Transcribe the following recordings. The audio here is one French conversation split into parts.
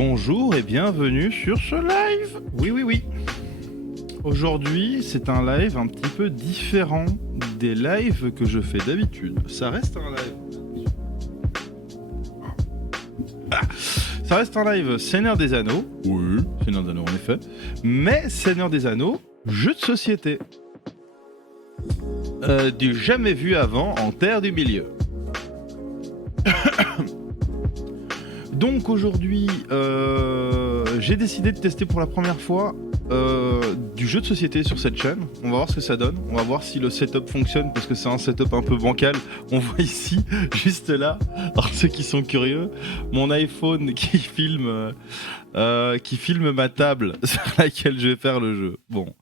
Bonjour et bienvenue sur ce live. Oui. Aujourd'hui, c'est un live un petit peu différent des lives que je fais d'habitude. Ça reste un live. Ça reste un live Seigneur des Anneaux. Oui, Seigneur des Anneaux en effet. Mais Seigneur des Anneaux, jeu de société. Du jamais vu avant en Terre du Milieu. Donc aujourd'hui, j'ai décidé de tester pour la première fois du jeu de société sur cette chaîne. On va voir ce que ça donne. On va voir si le setup fonctionne parce que c'est un setup un peu bancal. On voit ici, juste là, alors ceux qui sont curieux, mon iPhone qui filme ma table sur laquelle je vais faire le jeu. Bon,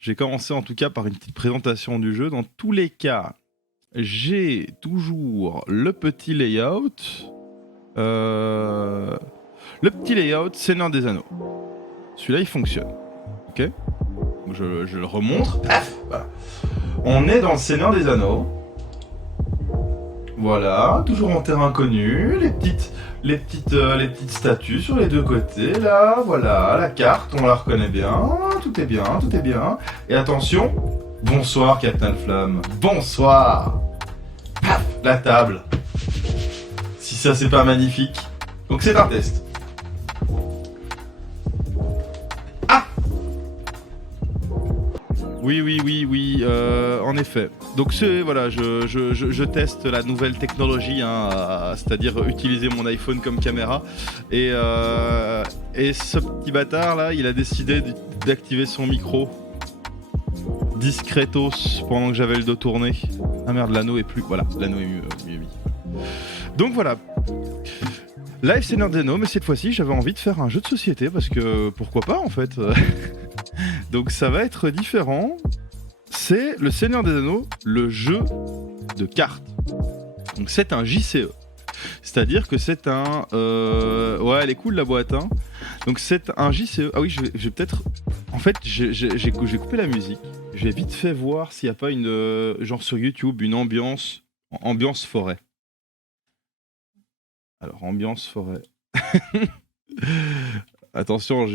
j'ai commencé en tout cas par une petite présentation du jeu. Dans tous les cas, j'ai toujours le petit layout. Le petit layout Seigneur des Anneaux. Celui-là, il fonctionne. Ok ? Je le remontre. Voilà. On est dans le Seigneur des Anneaux. Voilà, toujours en terrain connu. Les petites statues sur les deux côtés. Là, voilà, la carte, on la reconnaît bien. Tout est bien. Et attention, bonsoir Captain Flamme. Bonsoir. Paf, la table. Si ça c'est pas magnifique. Donc c'est un test. Ah Oui, en effet. Donc voilà, je teste la nouvelle technologie, c'est-à-dire utiliser mon iPhone comme caméra. Et ce petit bâtard là, il a décidé d'activer son micro discretos pendant que j'avais le dos tourné. Ah merde, l'anneau est plus... Voilà, l'anneau est mieux mis. Donc voilà, live Seigneur des Anneaux, mais cette fois-ci j'avais envie de faire un jeu de société parce que pourquoi pas en fait. Donc ça va être différent. C'est le Seigneur des Anneaux, le jeu de cartes. Donc c'est un JCE. C'est-à-dire que c'est un... Ouais, elle est cool la boîte, hein. Donc c'est un JCE. Ah oui, je vais peut-être... En fait, j'ai coupé la musique. J'ai vite fait voir s'il n'y a pas une... genre sur YouTube, une ambiance forêt. Alors, ambiance forêt. Attention,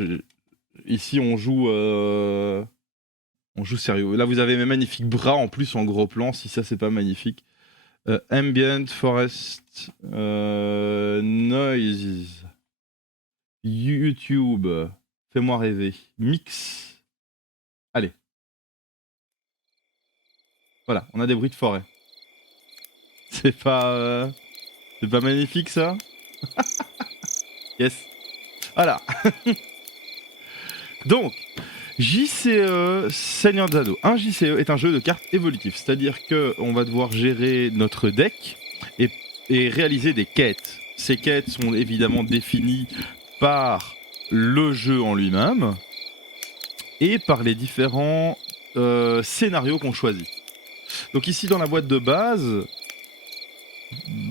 ici on joue sérieux. Là, vous avez mes magnifiques bras en plus en gros plan, si ça c'est pas magnifique. Ambient forest noises. YouTube. Fais-moi rêver. Mix. Allez. Voilà, on a des bruits de forêt. C'est pas magnifique ça? Yes. Voilà. Donc, JCE Seigneur des Anneaux. Un JCE est un jeu de cartes évolutif, c'est-à-dire qu'on va devoir gérer notre deck et réaliser des quêtes. Ces quêtes sont évidemment définies par le jeu en lui-même et par les différents scénarios qu'on choisit. Donc ici dans la boîte de base,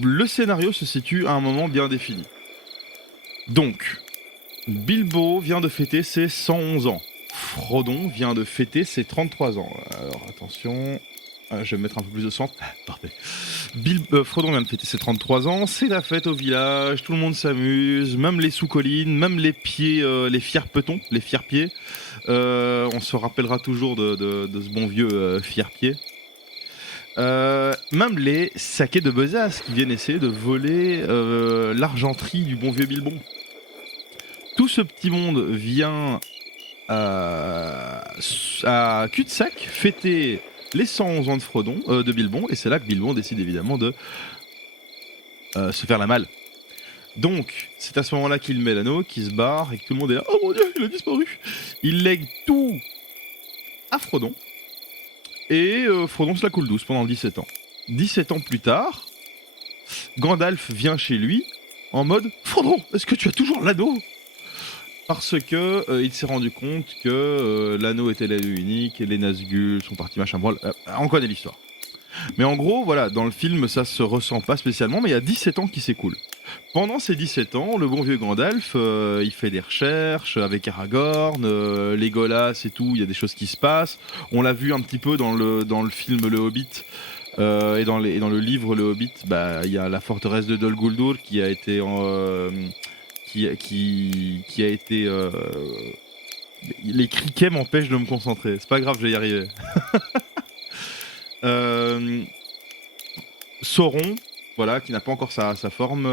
le scénario se situe à un moment bien défini. Donc, Bilbo vient de fêter ses 111 ans. Frodon vient de fêter ses 33 ans. Alors attention, je vais mettre un peu plus de centre. Parfait. Frodon vient de fêter ses 33 ans. C'est la fête au village, tout le monde s'amuse, même les sous-collines, même les pieds, les fiers petons, les fiers pieds. On se rappellera toujours de ce bon vieux fier pied. Même les saquets de besace qui viennent essayer de voler l'argenterie du bon vieux Bilbon. Tout ce petit monde vient à cul-de-sac fêter les 111 ans de Frodon, de Bilbon, et c'est là que Bilbon décide évidemment de se faire la malle. Donc, c'est à ce moment-là qu'il met l'anneau, qu'il se barre, et que tout le monde est là, oh mon dieu, il a disparu. Il lègue tout à Frodon, et Frodon se la coule douce pendant 17 ans. 17 ans plus tard, Gandalf vient chez lui, en mode, Frodon, est-ce que tu as toujours l'anneau ? Parce que il s'est rendu compte que l'anneau était l'anneau unique, et les Nazgûl sont partis machin brol. On connaît l'histoire. Mais en gros, voilà, dans le film, ça se ressent pas spécialement, mais il y a 17 ans qui s'écoulent. Pendant ces 17 ans, le bon vieux Gandalf, il fait des recherches avec Aragorn, Legolas et tout, il y a des choses qui se passent. On l'a vu un petit peu dans le film Le Hobbit, et dans le livre Le Hobbit, il y a la forteresse de Dol Guldur qui qui a été... Les criquets m'empêchent de me concentrer. C'est pas grave, je vais y arriver. Sauron, voilà, qui n'a pas encore sa forme,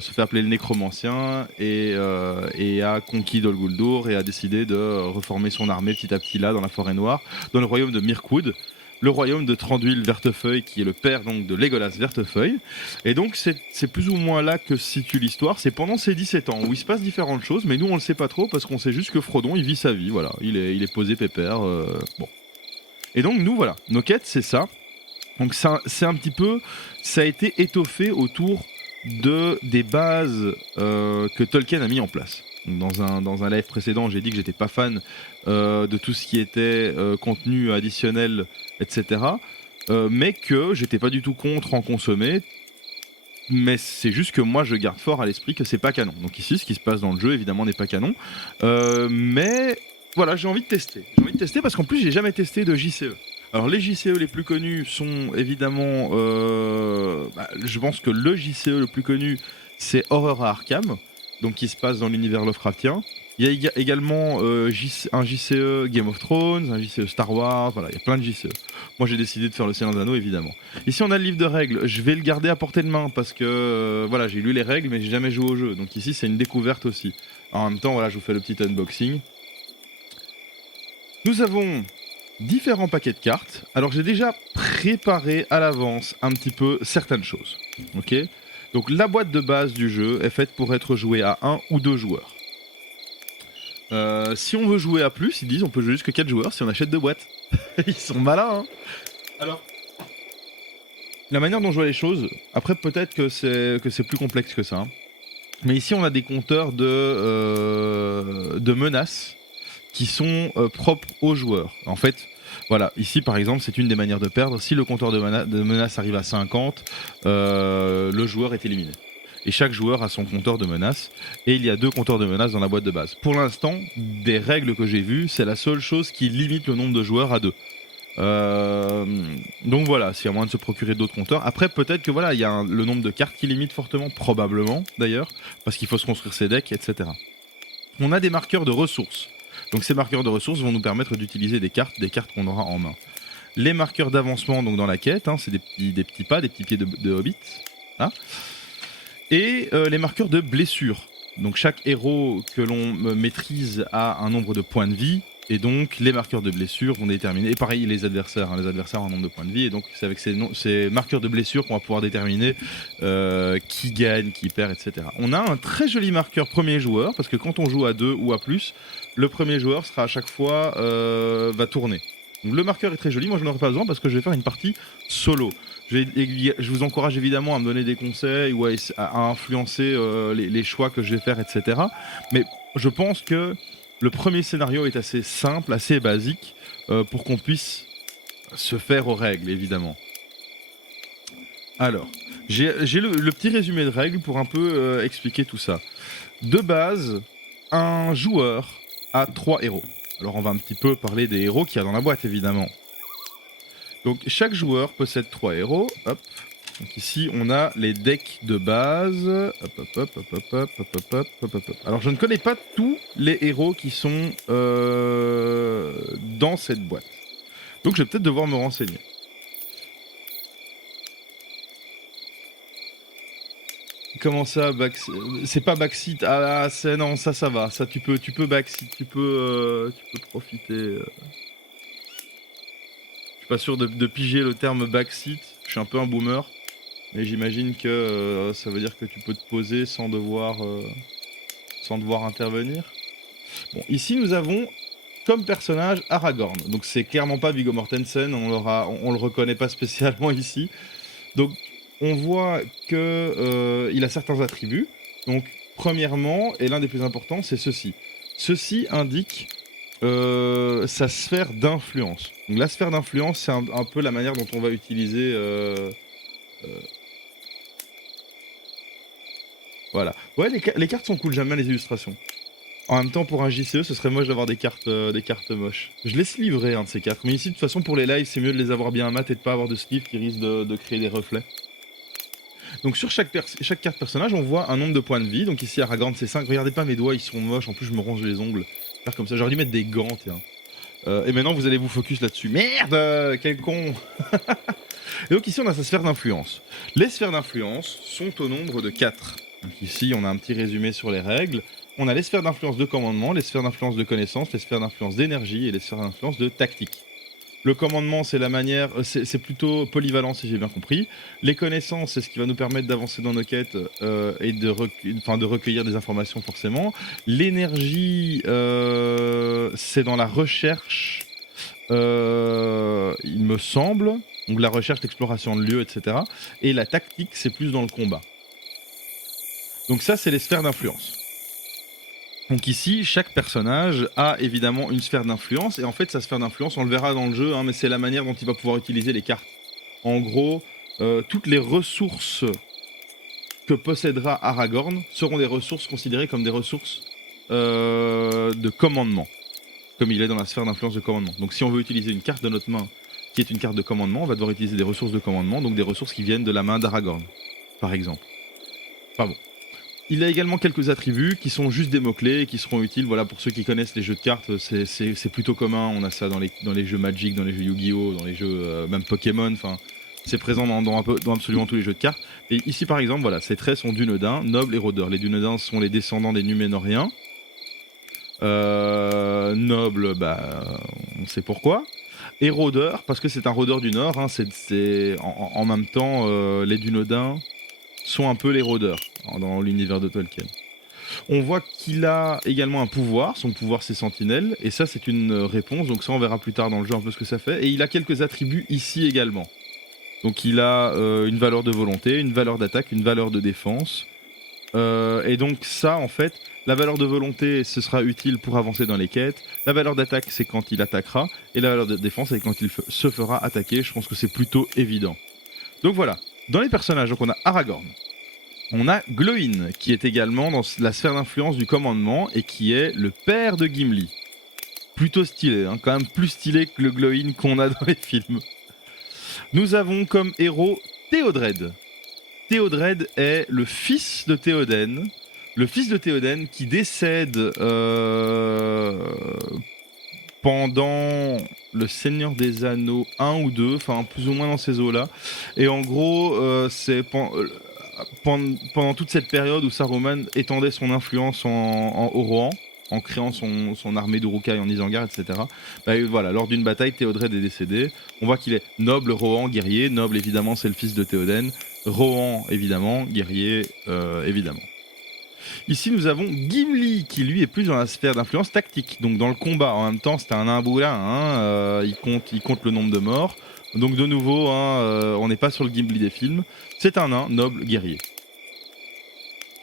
se fait appeler le nécromancien et a conquis Dol Guldur et a décidé de reformer son armée petit à petit là dans la forêt noire, dans le royaume de Mirkwood, le royaume de Thranduil Vertefeuille, qui est le père donc de Legolas Vertefeuille. Et donc c'est plus ou moins là que se situe l'histoire. C'est pendant ces 17 ans où il se passe différentes choses, mais nous on le sait pas trop parce qu'on sait juste que Frodon il vit sa vie, voilà, il est posé pépère, bon. Et donc nous voilà, nos quêtes c'est ça. Donc c'est un petit peu, ça a été étoffé autour des bases que Tolkien a mis en place. Donc dans un live précédent, j'ai dit que j'étais pas fan de tout ce qui était contenu additionnel, etc. Mais que j'étais pas du tout contre en consommer. Mais c'est juste que moi je garde fort à l'esprit que c'est pas canon. Donc ici, ce qui se passe dans le jeu évidemment n'est pas canon. Mais voilà, j'ai envie de tester. J'ai envie de tester parce qu'en plus j'ai jamais testé de JCE. Alors les JCE les plus connus sont évidemment, je pense que le JCE le plus connu c'est Horror à Arkham, donc qui se passe dans l'univers Lovecraftien. Il y a également un JCE Game of Thrones, un JCE Star Wars, voilà, il y a plein de JCE. Moi j'ai décidé de faire le Seigneur des Anneaux évidemment. Ici on a le livre de règles, je vais le garder à portée de main parce que voilà, j'ai lu les règles mais j'ai jamais joué au jeu, donc ici c'est une découverte aussi. En même temps voilà, je vous fais le petit unboxing. Nous avons différents paquets de cartes. Alors j'ai déjà préparé à l'avance un petit peu certaines choses. Ok. Donc la boîte de base du jeu est faite pour être jouée à 1 ou 2 joueurs. Si on veut jouer à plus, ils disent on peut jouer jusqu'à 4 joueurs si on achète 2 boîtes. Ils sont malins, hein. Alors, la manière dont je vois les choses, après peut-être que c'est plus complexe que ça. Hein. Mais ici on a des compteurs de menaces qui sont propres aux joueurs. En fait, voilà, ici par exemple, c'est une des manières de perdre. Si le compteur de menace arrive à 50, le joueur est éliminé. Et chaque joueur a son compteur de menace. Et il y a 2 compteurs de menace dans la boîte de base. Pour l'instant, des règles que j'ai vues, c'est la seule chose qui limite le nombre de joueurs à 2. Donc voilà, s'il y a moyen de se procurer d'autres compteurs. Après, peut-être que voilà, il y a le nombre de cartes qui limite fortement, probablement d'ailleurs, parce qu'il faut se construire ses decks, etc. On a des marqueurs de ressources. Donc ces marqueurs de ressources vont nous permettre d'utiliser des cartes qu'on aura en main. Les marqueurs d'avancement donc dans la quête, hein, c'est des petits pas, des petits pieds de hobbit. Hein. Et les marqueurs de blessure. Donc chaque héros que l'on maîtrise a un nombre de points de vie. Et donc les marqueurs de blessure vont déterminer. Et pareil les adversaires. Hein, les adversaires ont un nombre de points de vie. Et donc c'est avec ces marqueurs de blessure qu'on va pouvoir déterminer qui gagne, qui perd, etc. On a un très joli marqueur premier joueur. Parce que quand on joue à 2 ou à plus, le premier joueur sera à chaque fois va tourner. Donc le marqueur est très joli. Moi je n'en aurai pas besoin parce que je vais faire une partie solo. Je vous encourage évidemment à me donner des conseils ou à influencer les choix que je vais faire, etc. Mais je pense que le premier scénario est assez simple, assez basique, pour qu'on puisse se faire aux règles, évidemment. Alors, j'ai le petit résumé de règles pour un peu expliquer tout ça. De base, un joueur a 3 héros. Alors on va un petit peu parler des héros qu'il y a dans la boîte, évidemment. Donc chaque joueur possède 3 héros. Hop. Donc ici on a les decks de base. Alors je ne connais pas tous les héros qui sont dans cette boîte. Donc je vais peut-être devoir me renseigner. Comment ça, c'est pas backseat. Ah c'est non, ça va. Ça tu peux backseat, tu peux profiter. Je suis pas sûr de piger le terme backseat. Je suis un peu un boomer. Mais j'imagine que ça veut dire que tu peux te poser sans devoir intervenir. Bon, ici nous avons comme personnage Aragorn. Donc c'est clairement pas Viggo Mortensen, on le reconnaît pas spécialement ici. Donc on voit que il a certains attributs. Donc premièrement, et l'un des plus importants, c'est ceci. Ceci indique sa sphère d'influence. Donc la sphère d'influence, c'est un peu la manière dont on va utiliser... voilà. Ouais, les cartes sont cool, j'aime bien les illustrations. En même temps, pour un JCE, ce serait moche d'avoir des cartes moches. Je laisse livrer un de ces 4. Mais ici, de toute façon, pour les lives, c'est mieux de les avoir bien à mat et de pas avoir de sleeve qui risque de créer des reflets. Donc sur chaque carte personnage, on voit un nombre de points de vie. Donc ici Aragorn c'est 5. Regardez pas mes doigts, ils sont moches. En plus je me ronge les ongles. Faire comme ça, j'aurais dû mettre des gants, tiens. Et maintenant vous allez vous focus là-dessus. Merde, quel con. Et donc ici on a sa sphère d'influence. Les sphères d'influence sont au nombre de 4. Donc ici on a un petit résumé sur les règles. On a les sphères d'influence de commandement, les sphères d'influence de connaissance, les sphères d'influence d'énergie et les sphères d'influence de tactique. Le commandement, c'est la manière, c'est plutôt polyvalent si j'ai bien compris. Les connaissances, c'est ce qui va nous permettre d'avancer dans nos quêtes et de recueillir des informations forcément. L'énergie, c'est dans la recherche, il me semble. Donc la recherche, l'exploration de lieux, etc. Et la tactique, c'est plus dans le combat. Donc ça, c'est les sphères d'influence. Donc ici, chaque personnage a évidemment une sphère d'influence, et en fait sa sphère d'influence, on le verra dans le jeu, hein, mais c'est la manière dont il va pouvoir utiliser les cartes. En gros, toutes les ressources que possédera Aragorn seront des ressources considérées comme des ressources de commandement, comme il est dans la sphère d'influence de commandement. Donc si on veut utiliser une carte de notre main qui est une carte de commandement, on va devoir utiliser des ressources de commandement, donc des ressources qui viennent de la main d'Aragorn, par exemple. Enfin bon. Il a également quelques attributs qui sont juste des mots-clés et qui seront utiles, voilà, pour ceux qui connaissent les jeux de cartes, c'est plutôt commun, on a ça dans les jeux Magic, dans les jeux Yu-Gi-Oh, dans les jeux même Pokémon, enfin c'est présent dans absolument tous les jeux de cartes. Et ici par exemple, voilà, ces traits sont Dunedain, Noble et Rôdeur. Les Dunedains sont les descendants des Numénoriens. Noble, bah on sait pourquoi. Et Rôdeur, parce que c'est un rôdeur du Nord, hein, en même temps les Dunedains sont un peu les rôdeurs dans l'univers de Tolkien. On voit qu'il a également un pouvoir, son pouvoir c'est Sentinelle, et ça c'est une réponse, donc ça on verra plus tard dans le jeu un peu ce que ça fait, et il a quelques attributs ici également. Donc il a une valeur de volonté, une valeur d'attaque, une valeur de défense, et donc ça en fait, la valeur de volonté ce sera utile pour avancer dans les quêtes, la valeur d'attaque c'est quand il attaquera, et la valeur de défense c'est quand il se fera attaquer, je pense que c'est plutôt évident. Donc voilà, dans les personnages, donc on a Aragorn, on a Glóin, qui est également dans la sphère d'influence du commandement et qui est le père de Gimli. Plutôt stylé, hein, quand même plus stylé que le Glóin qu'on a dans les films. Nous avons comme héros Théodred. Théodred est le fils de Théoden. Le fils de Théoden qui décède pendant le Seigneur des Anneaux 1 ou 2, enfin plus ou moins dans ces eaux-là. Et en gros, c'est pendant toute cette période où Saruman étendait son influence au Rohan, en créant son armée d'Uruk-hai en Isengard, etc. Bah, voilà, lors d'une bataille, Théodred est décédé. On voit qu'il est noble, Rohan, guerrier. Noble, évidemment, c'est le fils de Théoden. Rohan, évidemment, guerrier, évidemment. Ici, nous avons Gimli, qui lui est plus dans la sphère d'influence tactique, donc dans le combat. En même temps, c'était un imboula, hein, il compte le nombre de morts. Donc de nouveau, hein, on n'est pas sur le Gimli des films. C'est un nain, noble, guerrier.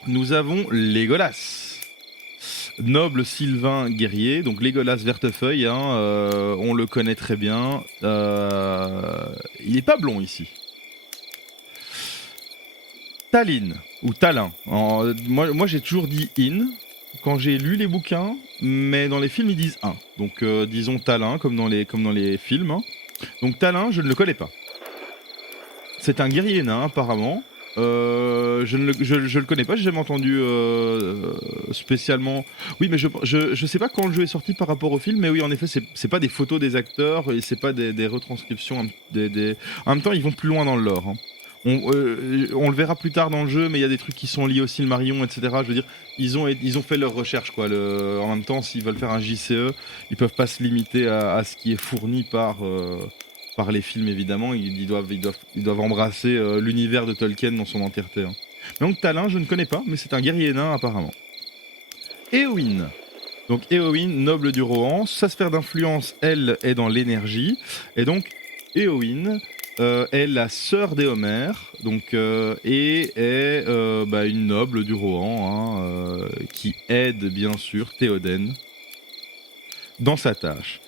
Nous avons Legolas. Noble, sylvain, guerrier. Donc Legolas Vertefeuille, hein, on le connaît très bien. Il n'est pas blond ici. Tallinn, ou Talin. Moi j'ai toujours dit In quand j'ai lu les bouquins, mais dans les films ils disent un. Donc disons Talin comme dans les films. Hein. Donc Talin, je ne le connais pas. C'est un guerrier nain apparemment. Je le connais pas, j'ai jamais entendu spécialement. Oui, mais je sais pas quand le jeu est sorti par rapport au film, mais oui, en effet, c'est pas des photos des acteurs et c'est pas des retranscriptions. En même temps, ils vont plus loin dans le lore. Hein. On le verra plus tard dans le jeu, mais il y a des trucs qui sont liés au Silmarillion, etc. Je veux dire, ils ont fait leur recherche, quoi. En même temps, s'ils veulent faire un JCE, ils peuvent pas se limiter à ce qui est fourni par les films, évidemment. Ils doivent embrasser l'univers de Tolkien dans son entièreté. Hein. Donc Talin, je ne connais pas, mais c'est un guerrier nain apparemment. Éowyn. Donc Éowyn, noble du Rohan, sa sphère d'influence, elle, est dans l'énergie. Et donc Éowyn est la sœur d'Éomer, donc, et est une noble du Rohan, hein, qui aide bien sûr Théoden dans sa tâche.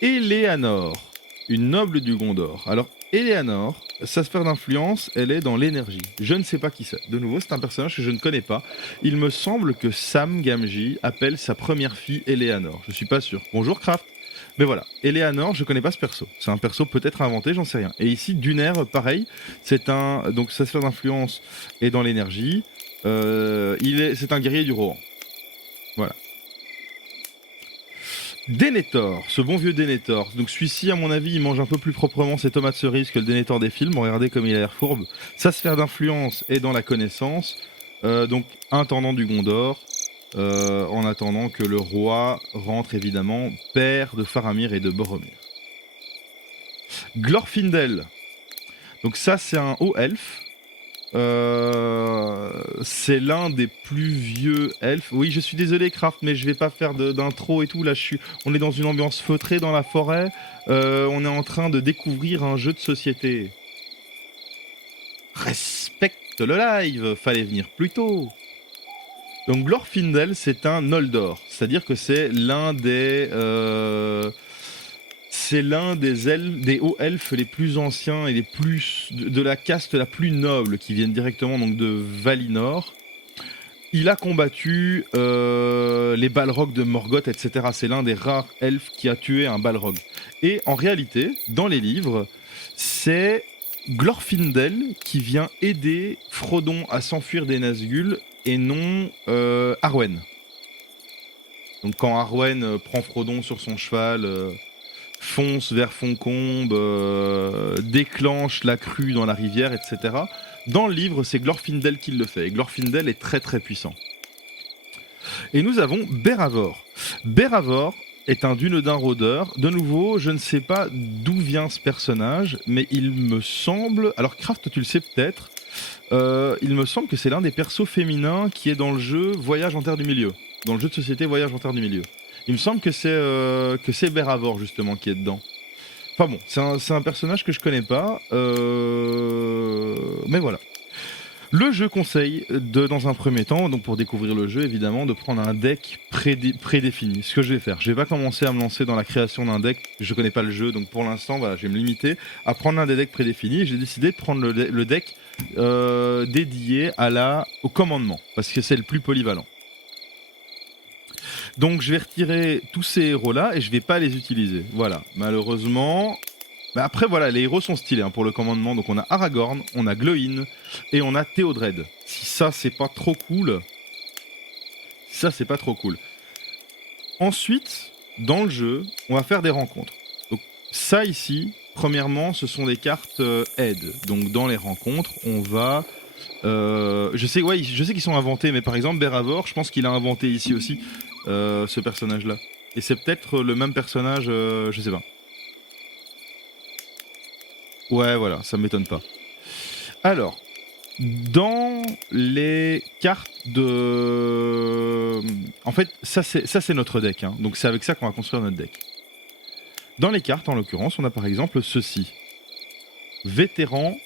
Eleanor, une noble du Gondor. Alors Eleanor, sa sphère d'influence, elle est dans l'énergie. Je ne sais pas qui c'est. De nouveau, c'est un personnage que je ne connais pas. Il me semble que Sam Gamgee appelle sa première fille Eleanor. Je suis pas sûr. Bonjour Kraft. Mais voilà, Eleanor, je connais pas ce perso. C'est un perso peut-être inventé, j'en sais rien. Et ici, Duner, pareil, donc sa sphère d'influence est dans l'énergie. C'est un guerrier du Rohan. Voilà. Denethor, ce bon vieux Denethor. Donc celui-ci, à mon avis, il mange un peu plus proprement ses tomates cerises que le Denethor des films. Regardez comme il a l'air fourbe. Sa sphère d'influence est dans la connaissance. Donc intendant du Gondor. En attendant que le roi rentre évidemment, père de Faramir et de Boromir. Glorfindel. Donc ça, c'est un haut elfe. C'est l'un des plus vieux elfes. Oui, je suis désolé, Kraft, mais je vais pas faire d'intro et tout. Là, on est dans une ambiance feutrée dans la forêt. On est en train de découvrir un jeu de société. Respecte le live, fallait venir plus tôt. Donc Glorfindel, c'est un Noldor, c'est-à-dire que c'est l'un des des hauts elfes les plus anciens et les plus de la caste la plus noble qui viennent directement donc de Valinor. Il a combattu les Balrogs de Morgoth, etc. C'est l'un des rares elfes qui a tué un Balrog. Et en réalité, dans les livres, c'est Glorfindel qui vient aider Frodon à s'enfuir des Nazgûl et non Arwen. Donc quand Arwen prend Frodon sur son cheval, fonce vers Foncombe, déclenche la crue dans la rivière, etc. Dans le livre, c'est Glorfindel qui le fait. Et Glorfindel est très très puissant. Et nous avons Béravor. Béravor est un Dunedain rôdeur. De nouveau, je ne sais pas d'où vient ce personnage, mais il me semble... Alors Kraft, tu le sais peut-être. Il me semble que c'est l'un des persos féminins qui est dans le jeu Voyage en Terre du Milieu. Dans le jeu de société Voyage en Terre du Milieu. Il me semble que c'est Béravor justement qui est dedans. Enfin bon, c'est un personnage que je connais pas. Mais voilà. Le jeu conseille dans un premier temps, donc pour découvrir le jeu évidemment, de prendre un deck prédéfini. Ce que je vais faire, je vais pas commencer à me lancer dans la création d'un deck, je connais pas le jeu, donc pour l'instant voilà, je vais me limiter à prendre un des decks prédéfinis. J'ai décidé de prendre le deck dédié au commandement, parce que c'est le plus polyvalent. Donc je vais retirer tous ces héros là et je vais pas les utiliser. Voilà, malheureusement. Mais après voilà, les héros sont stylés pour le commandement. Donc on a Aragorn, on a Glóin et on a Théodred. Si ça c'est pas trop cool. Ensuite, dans le jeu, on va faire des rencontres. Donc ça ici, premièrement, ce sont des cartes aide. Donc dans les rencontres, on va je sais qu'ils sont inventés, mais par exemple Béravor, je pense qu'il a inventé ici aussi ce personnage-là. Et c'est peut-être le même personnage, je sais pas. Ouais, voilà, ça m'étonne pas. Alors, dans les cartes de... En fait, ça c'est notre deck, hein. Donc c'est avec ça qu'on va construire notre deck. Dans les cartes, en l'occurrence, on a par exemple ceci. Vétéran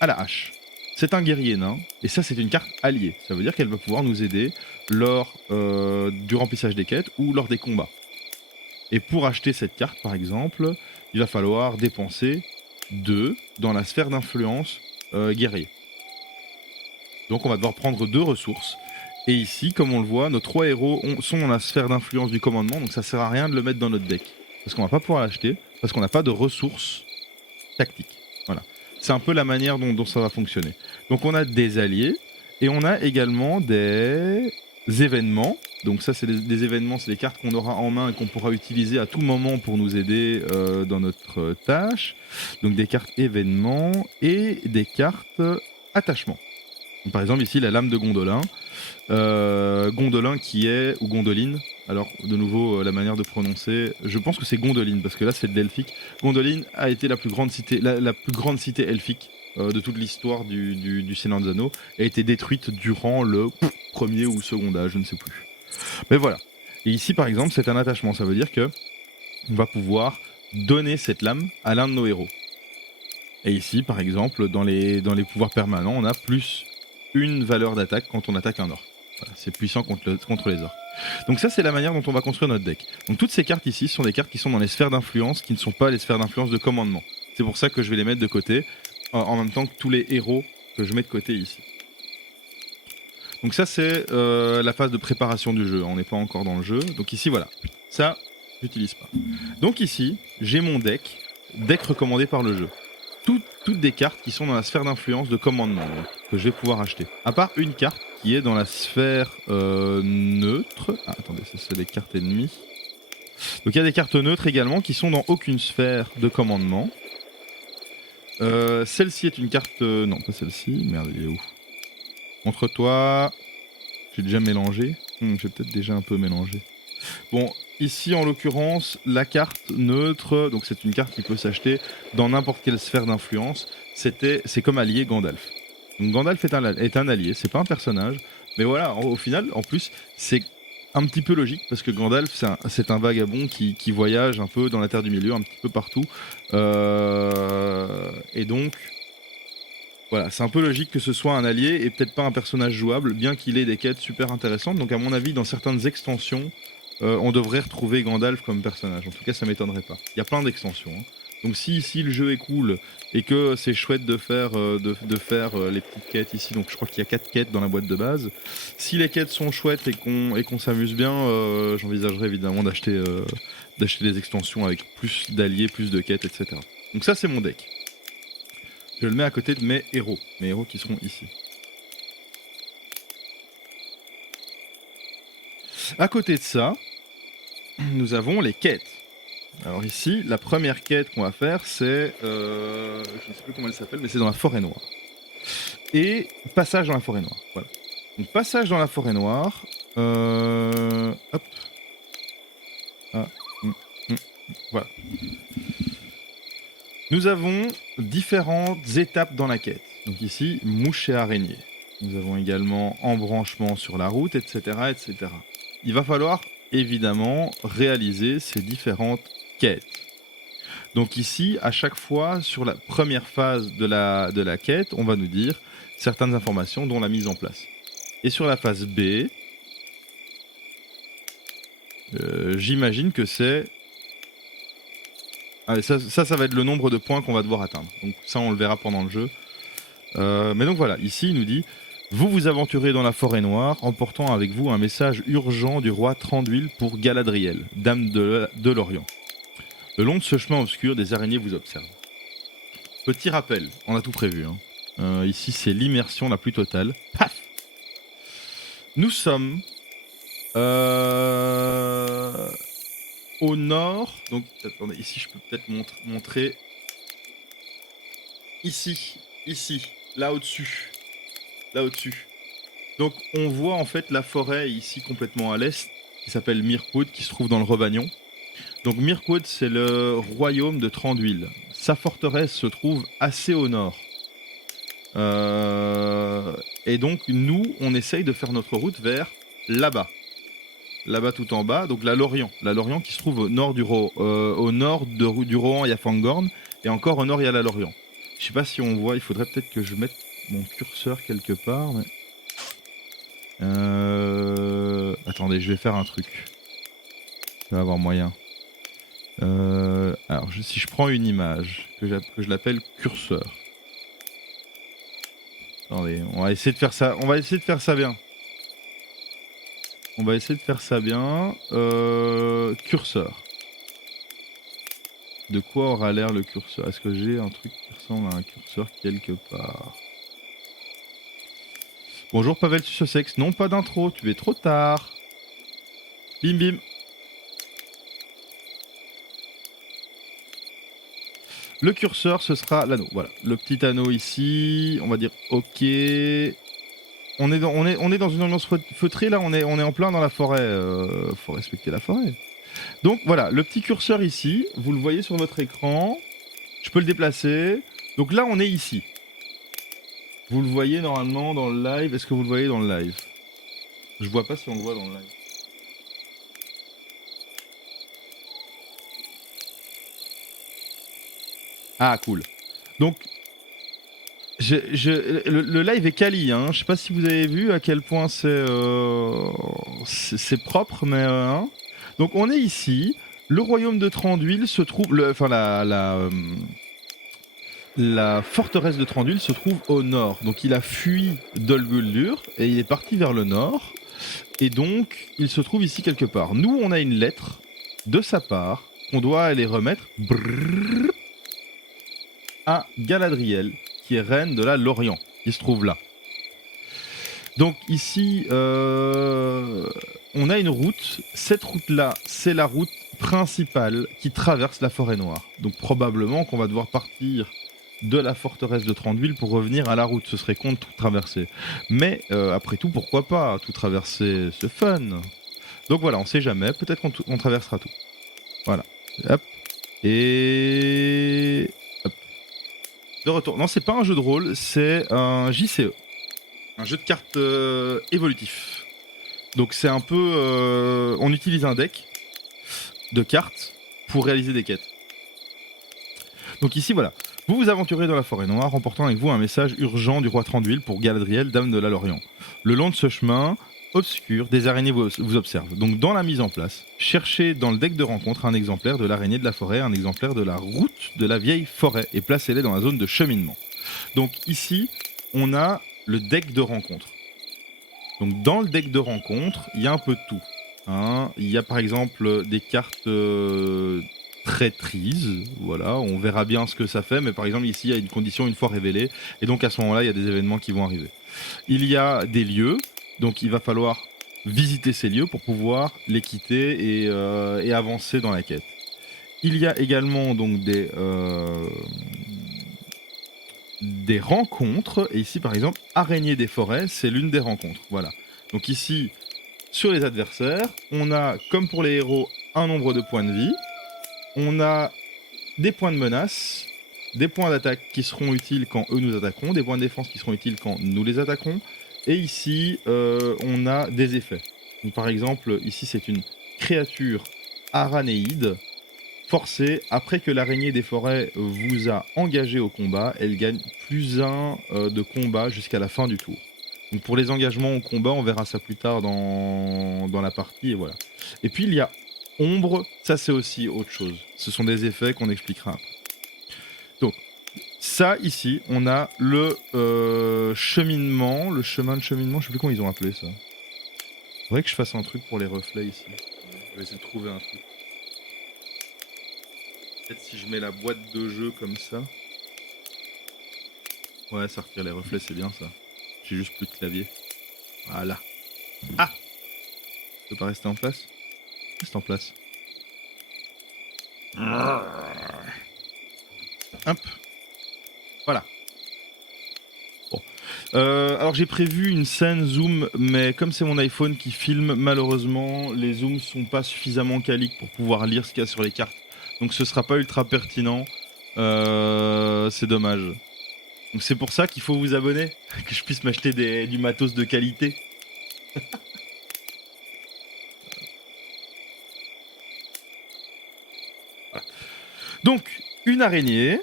à la hache. C'est un guerrier nain, et ça c'est une carte alliée. Ça veut dire qu'elle va pouvoir nous aider lors du remplissage des quêtes ou lors des combats. Et pour acheter cette carte par exemple, il va falloir dépenser 2 dans la sphère d'influence guerrier. Donc on va devoir prendre 2 ressources. Et ici, comme on le voit, nos 3 héros sont dans la sphère d'influence du commandement, donc ça sert à rien de le mettre dans notre deck. Parce qu'on va pas pouvoir l'acheter, parce qu'on n'a pas de ressources tactiques. Voilà. C'est un peu la manière dont ça va fonctionner. Donc on a des alliés, et on a également des événements. Donc ça, c'est des événements, c'est des cartes qu'on aura en main et qu'on pourra utiliser à tout moment pour nous aider dans notre tâche. Donc des cartes événements et des cartes attachement. Donc, par exemple ici, la lame de Gondolin. Gondolin qui est, ou Gondoline, alors de nouveau la manière de prononcer, je pense que c'est Gondoline parce que là c'est de l'elfique. Gondoline a été la plus grande cité, la plus grande cité elfique de toute l'histoire du Seigneur des Anneaux, a été détruite durant le premier ou second âge, je ne sais plus. Mais voilà. Et ici par exemple c'est un attachement, ça veut dire que on va pouvoir donner cette lame à l'un de nos héros. Et ici par exemple dans les pouvoirs permanents on a plus une valeur d'attaque quand on attaque un orc. Voilà, c'est puissant contre les orcs. Donc ça c'est la manière dont on va construire notre deck. Donc toutes ces cartes ici sont des cartes qui sont dans les sphères d'influence, qui ne sont pas les sphères d'influence de commandement. C'est pour ça que je vais les mettre de côté, en même temps que tous les héros que je mets de côté ici. Donc ça c'est la phase de préparation du jeu, on n'est pas encore dans le jeu. Donc ici voilà, ça j'utilise pas. Donc ici, j'ai mon deck recommandé par le jeu. Toutes des cartes qui sont dans la sphère d'influence de commandement, donc, que je vais pouvoir acheter. À part une carte qui est dans la sphère neutre. Ah, attendez, ça c'est les cartes ennemies. Donc il y a des cartes neutres également qui sont dans aucune sphère de commandement. Celle-ci est une carte... non, pas celle-ci. Merde, il est où? Contre toi... J'ai déjà mélangé. J'ai peut-être déjà un peu mélangé. Bon, ici en l'occurrence, la carte neutre, donc c'est une carte qui peut s'acheter dans n'importe quelle sphère d'influence. C'est comme allié Gandalf. Donc Gandalf est un allié, c'est pas un personnage. Mais voilà, au final, en plus, c'est un petit peu logique parce que Gandalf, c'est un vagabond qui voyage un peu dans la Terre du Milieu, un petit peu partout. Et donc... Voilà, c'est un peu logique que ce soit un allié et peut-être pas un personnage jouable, bien qu'il ait des quêtes super intéressantes. Donc à mon avis, dans certaines extensions, on devrait retrouver Gandalf comme personnage. En tout cas, ça m'étonnerait pas. Il y a plein d'extensions. Hein. Donc si le jeu est cool et que c'est chouette de faire, les petites quêtes ici, donc je crois qu'il y a 4 quêtes dans la boîte de base. Si les quêtes sont chouettes et qu'on s'amuse bien, j'envisagerais évidemment d'acheter des extensions avec plus d'alliés, plus de quêtes, etc. Donc ça, c'est mon deck. Je le mets à côté de mes héros qui seront ici. À côté de ça, nous avons les quêtes. Alors ici, la première quête qu'on va faire, c'est... je ne sais plus comment elle s'appelle, mais c'est dans la forêt noire. Et passage dans la forêt noire. Voilà. Donc passage dans la forêt noire. Hop. Ah. Voilà. Nous avons différentes étapes dans la quête. Donc ici, mouche et araignée. Nous avons également embranchement sur la route, etc., etc. Il va falloir évidemment réaliser ces différentes quêtes. Donc ici, à chaque fois, sur la première phase de la quête, on va nous dire certaines informations dont la mise en place. Et sur la phase B, j'imagine que c'est... Allez, ça va être le nombre de points qu'on va devoir atteindre. Donc ça, on le verra pendant le jeu. Mais donc voilà, ici, il nous dit... Vous vous aventurez dans la forêt noire, emportant avec vous un message urgent du roi Thranduil pour Galadriel, dame de l'Orient. Le long de ce chemin obscur, des araignées vous observent. Petit rappel, on a tout prévu. Hein. Ici, c'est l'immersion la plus totale. Paf! Nous sommes... au nord, donc attendez, ici je peux peut-être montrer, ici, là au-dessus, donc on voit en fait la forêt ici complètement à l'est, qui s'appelle Mirkwood, qui se trouve dans le Revagnon. Donc Mirkwood, c'est le royaume de Thranduil. Sa forteresse se trouve assez au nord. Et donc nous, on essaye de faire notre route vers là-bas tout en bas, donc la Lorient qui se trouve au nord du Rohan, il y a Fangorn, et encore au nord il y a la Lorient. Je sais pas si on voit, il faudrait peut-être que je mette mon curseur quelque part, mais... Attendez, je vais faire un truc. Je vais avoir moyen. Alors, si je prends une image, que je l'appelle curseur. Attendez, on va essayer de faire ça bien. Curseur. De quoi aura l'air le curseur? Est-ce que j'ai un truc qui ressemble à un curseur quelque part? Bonjour Pavel Sussex. Non, pas d'intro, tu es trop tard. Bim bim. Le curseur, ce sera l'anneau. Voilà, le petit anneau ici. On va dire OK. On est dans une ambiance feutrée là. On est en plein dans la forêt. Faut respecter la forêt. Donc voilà, le petit curseur ici, vous le voyez sur votre écran. Je peux le déplacer. Donc là, on est ici. Vous le voyez normalement dans le live. Est-ce que vous le voyez dans le live? Je vois pas si on le voit dans le live. Ah, cool. Donc, le live est quali. Hein. Je sais pas si vous avez vu à quel point c'est propre, mais... Hein. Donc, on est ici. Le royaume de Thranduil se trouve... La forteresse de Thranduil se trouve au nord. Donc, il a fui Dol Guldur et il est parti vers le nord. Et donc, il se trouve ici quelque part. Nous, on a une lettre de sa part qu'on doit aller remettre à Galadriel, qui est reine de la Lorient, qui se trouve là. Donc ici, on a une route. Cette route-là, c'est la route principale qui traverse la forêt noire. Donc probablement qu'on va devoir partir de la forteresse de Thranduil pour revenir à la route. Ce serait con de tout traverser. Mais après tout, pourquoi pas tout traverser, c'est fun. Donc voilà, on sait jamais. Peut-être qu'on traversera tout. Voilà. Hop. Et... Hop. De retour. Non, c'est pas un jeu de rôle, c'est un JCE. Un jeu de cartes évolutif. Donc c'est un peu... on utilise un deck de cartes pour réaliser des quêtes. Donc ici, voilà. Vous vous aventurez dans la forêt noire, emportant avec vous un message urgent du roi Thranduil pour Galadriel, dame de la Lorient. Le long de ce chemin obscur, des araignées vous observent. Donc dans la mise en place, cherchez dans le deck de rencontre un exemplaire de l'araignée de la forêt, un exemplaire de la route de la vieille forêt, et placez-les dans la zone de cheminement. Donc ici, on a le deck de rencontre. Donc dans le deck de rencontre, il y a un peu de tout. Hein. Il y a par exemple des cartes traîtrises, voilà, on verra bien ce que ça fait, mais par exemple ici il y a une condition une fois révélée, et donc à ce moment-là il y a des événements qui vont arriver. Il y a des lieux, donc il va falloir visiter ces lieux pour pouvoir les quitter et avancer dans la quête. Il y a également donc des rencontres, et ici par exemple araignée des forêts, c'est l'une des rencontres, voilà. Donc ici sur les adversaires, on a comme pour les héros un nombre de points de vie, on a des points de menace, des points d'attaque qui seront utiles quand eux nous attaqueront, des points de défense qui seront utiles quand nous les attaquerons, et ici on a des effets. Donc, par exemple ici c'est une créature aranéide. Forcée, après que l'araignée des forêts vous a engagé au combat, elle gagne +1 de combat jusqu'à la fin du tour. Donc pour les engagements au combat, on verra ça plus tard dans la partie, et voilà. Et puis il y a ombre, ça c'est aussi autre chose. Ce sont des effets qu'on expliquera après. Donc ça ici, on a le cheminement, le chemin de cheminement, je sais plus comment ils ont appelé ça. Faudrait que je fasse un truc pour les reflets ici. Je vais essayer de trouver un truc. Peut-être si je mets la boîte de jeu comme ça. Ouais, ça retire les reflets, c'est bien ça. J'ai juste plus de clavier. Voilà. Ah! Ça peut pas rester en place? Reste en place. Hop. Voilà. Bon. Alors j'ai prévu une scène zoom, mais comme c'est mon iPhone qui filme, malheureusement, les zooms sont pas suffisamment qualiques pour pouvoir lire ce qu'il y a sur les cartes. Donc ce sera pas ultra pertinent. C'est dommage. Donc c'est pour ça qu'il faut vous abonner, que je puisse m'acheter du matos de qualité. Voilà. Donc une araignée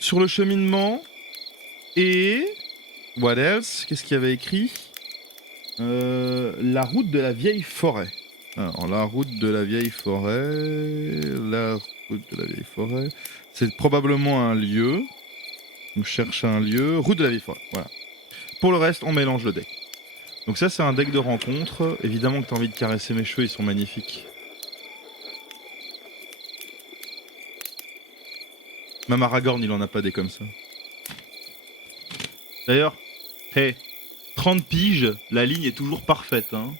sur le cheminement et what else? Qu'est-ce qu'il y avait écrit? La route de la vieille forêt. Alors la route de la vieille forêt, c'est probablement un lieu. Donc je cherche un lieu, route de la vieille forêt. Voilà. Pour le reste, on mélange le deck. Donc ça, c'est un deck de rencontre. Évidemment que tu as envie de caresser mes cheveux, ils sont magnifiques. Même Aragorn, il en a pas des comme ça. D'ailleurs, hey, 30 piges, la ligne est toujours parfaite. Hein.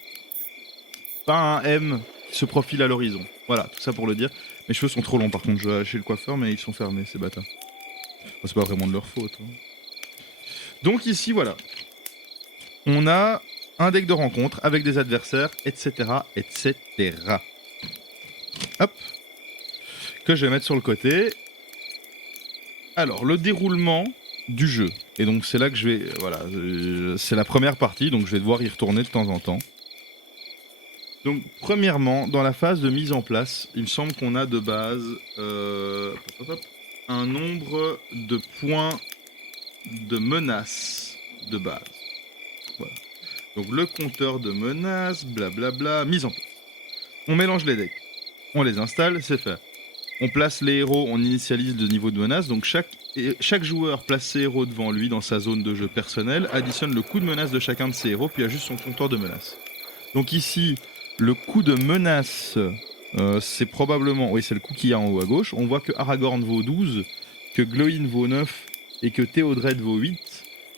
Pas un M qui se profile à l'horizon. Voilà, tout ça pour le dire. Mes cheveux sont trop longs par contre, je vais aller chez le coiffeur, mais ils sont fermés, ces bâtards. Enfin, c'est pas vraiment de leur faute. Hein. Donc ici, voilà. On a un deck de rencontre avec des adversaires, etc. etc. Hop. Que je vais mettre sur le côté. Alors, le déroulement du jeu. Et donc, c'est là que je vais... Voilà, c'est la première partie, donc je vais devoir y retourner de temps en temps. Donc, premièrement, dans la phase de mise en place, il me semble qu'on a de base un nombre de points de menaces de base. Voilà. Donc, le compteur de menaces, blablabla, mise en place. On mélange les decks. On les installe, c'est fait. On place les héros, on initialise le niveau de menace. Donc, chaque joueur place ses héros devant lui dans sa zone de jeu personnelle, additionne le coût de menace de chacun de ses héros, puis ajuste son compteur de menace. Donc ici, le coût de menace C'est probablement... Oui, c'est le coup qu'il y a en haut à gauche. On voit que Aragorn vaut 12, que Glowin vaut 9 et que Théodred vaut 8.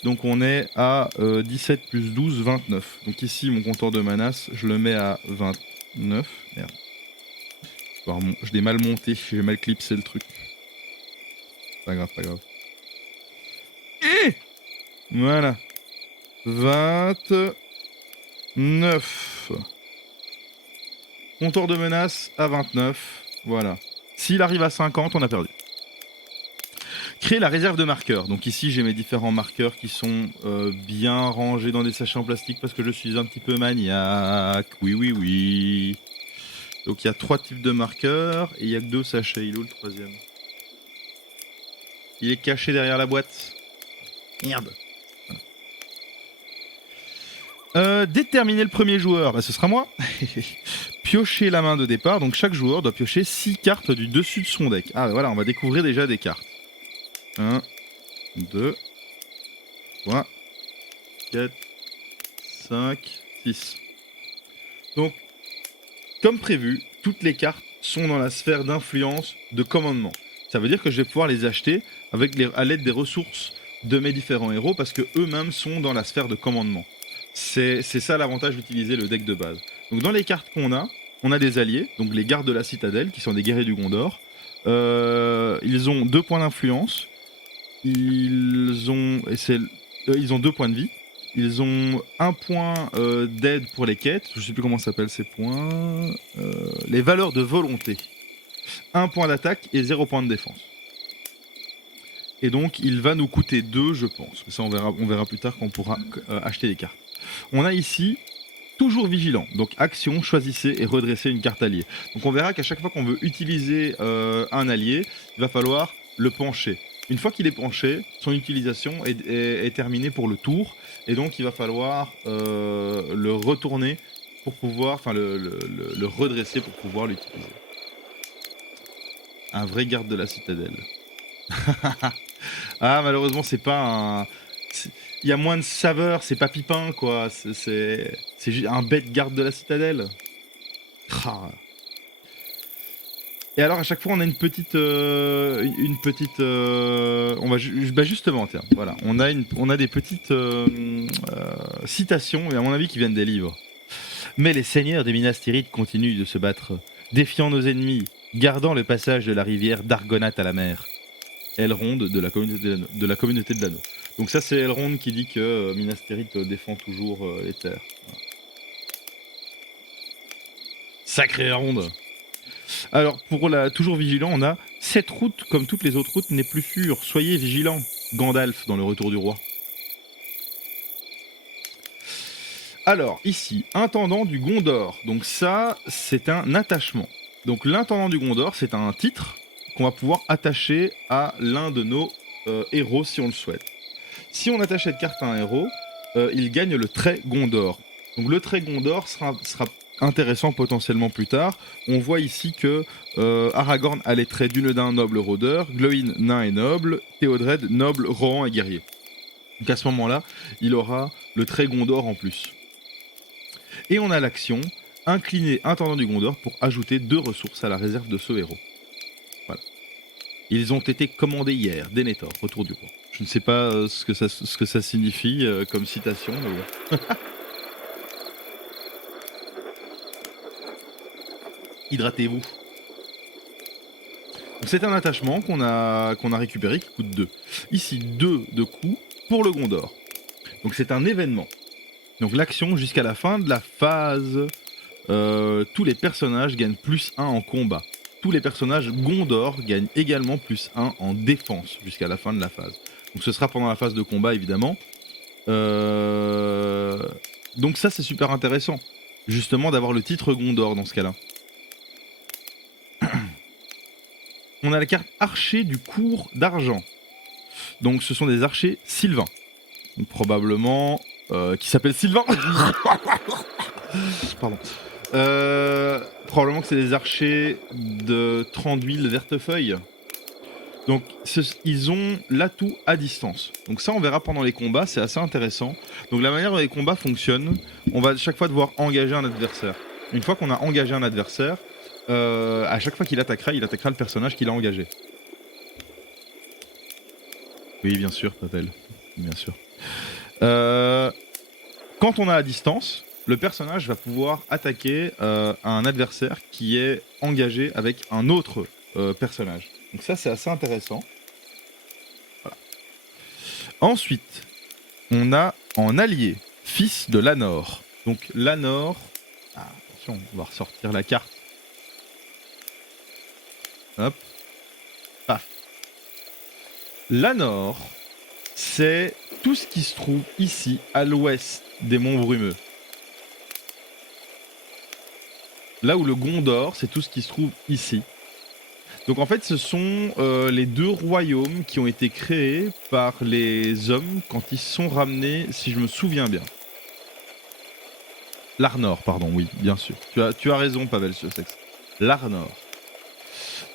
Donc on est à 17 plus 12, 29. Donc ici, mon compteur de menace, je le mets à 29. Merde. Je l'ai mal monté, j'ai mal clipsé le truc. Pas grave, pas grave. Voilà. 29. Compteur de menace à 29. Voilà. S'il arrive à 50, on a perdu. Créer la réserve de marqueurs. Donc ici, j'ai mes différents marqueurs qui sont bien rangés dans des sachets en plastique parce que je suis un petit peu maniaque. Oui, oui, oui. Donc il y a 3 types de marqueurs et il n'y a que 2 sachets. Il est où le troisième? Il est caché derrière la boîte. Merde. Déterminer le premier joueur, bah, ce sera moi. Piocher la main de départ, donc chaque joueur doit piocher 6 cartes du dessus de son deck. Ah voilà, on va découvrir déjà des cartes. 1, 2, 3, 4, 5, 6. Donc, comme prévu, toutes les cartes sont dans la sphère d'influence de commandement. Ça veut dire que je vais pouvoir les acheter à l'aide des ressources de mes différents héros parce que eux-mêmes sont dans la sphère de commandement. C'est ça l'avantage d'utiliser le deck de base. Donc dans les cartes qu'on a, on a des alliés, donc les gardes de la citadelle qui sont des guerriers du Gondor. Ils ont 2 points d'influence. Ils ont 2 points de vie. Ils ont 1 point d'aide pour les quêtes. Je sais plus comment s'appellent ces points. Les valeurs de volonté. 1 point d'attaque et 0 point de défense. Et donc il va nous coûter 2, je pense. Ça on verra plus tard quand on pourra acheter les cartes. On a ici toujours vigilant. Donc action, choisissez et redressez une carte alliée. Donc on verra qu'à chaque fois qu'on veut utiliser un allié, il va falloir le pencher. Une fois qu'il est penché, son utilisation est terminée pour le tour. Et donc il va falloir le retourner pour pouvoir, enfin le redresser pour pouvoir l'utiliser. Un vrai garde de la citadelle. Ah malheureusement c'est pas un... Il y a moins de saveur, c'est pas Pipin quoi, c'est juste un bête garde de la citadelle. Ah. Et alors à chaque fois on a une petite, on va bah justement tiens, voilà, on a des petites citations et à mon avis qui viennent des livres. Mais les seigneurs des Minas Tirith continuent de se battre, défiant nos ennemis, gardant le passage de la rivière d'Argonath à la mer. Elrond de la communauté de l'anneau. Donc ça c'est Elrond qui dit que Minas Tirith défend toujours les terres. Voilà. Sacré Elrond. Alors pour la toujours vigilant, on a cette route comme toutes les autres routes n'est plus sûre. Soyez vigilants. Gandalf dans le Retour du Roi. Alors ici, intendant du Gondor. Donc ça c'est un attachement. Donc l'intendant du Gondor c'est un titre qu'on va pouvoir attacher à l'un de nos héros si on le souhaite. Si on attache cette carte à un héros, il gagne le trait Gondor. Donc le trait Gondor sera intéressant potentiellement plus tard. On voit ici que Aragorn a les traits Dunedain, noble rôdeur, Glowin, nain et noble, Théodred, noble, Rohan et guerrier. Donc à ce moment-là, il aura le trait Gondor en plus. Et on a l'action incliner intendant du Gondor pour ajouter 2 ressources à la réserve de ce héros. Voilà. Ils ont été commandés hier, Denethor, Retour du Roi. Je ne sais pas ce que ça signifie comme citation, mais bon. Hydratez-vous. C'est un attachement qu'on a récupéré qui coûte 2. Ici, 2 de coups pour le Gondor. Donc c'est un événement. Donc l'action jusqu'à la fin de la phase, tous les personnages gagnent plus 1 en combat. Tous les personnages Gondor gagnent également plus 1 en défense jusqu'à la fin de la phase. Donc ce sera pendant la phase de combat évidemment. Donc ça c'est super intéressant. Justement d'avoir le titre Gondor dans ce cas-là. On a la carte archer du cours d'argent. Donc ce sont des archers Sylvains. Donc, probablement... qui s'appelle Sylvain. Pardon. Probablement que c'est des archers de Tranduil Vertefeuille. Donc ils ont l'atout à distance. Donc ça on verra pendant les combats, c'est assez intéressant. Donc la manière dont les combats fonctionnent, on va chaque fois devoir engager un adversaire. Une fois qu'on a engagé un adversaire, à chaque fois qu'il attaquera, il attaquera le personnage qu'il a engagé. Oui, bien sûr, Pavel. Bien sûr. Quand on est à distance, le personnage va pouvoir attaquer un adversaire qui est engagé avec un autre personnage. Donc ça, c'est assez intéressant. Voilà. Ensuite, on a en allié, fils de Lanor. Donc Lanor... Ah, attention, on va ressortir la carte. Hop. Paf. Lanor, c'est tout ce qui se trouve ici, à l'ouest des monts Brumeux. Là où le Gondor, c'est tout ce qui se trouve ici. Donc en fait, ce sont les deux royaumes qui ont été créés par les hommes quand ils se sont ramenés, si je me souviens bien. L'Arnor, pardon, oui, bien sûr. Tu as raison, Pavel Sussex. L'Arnor.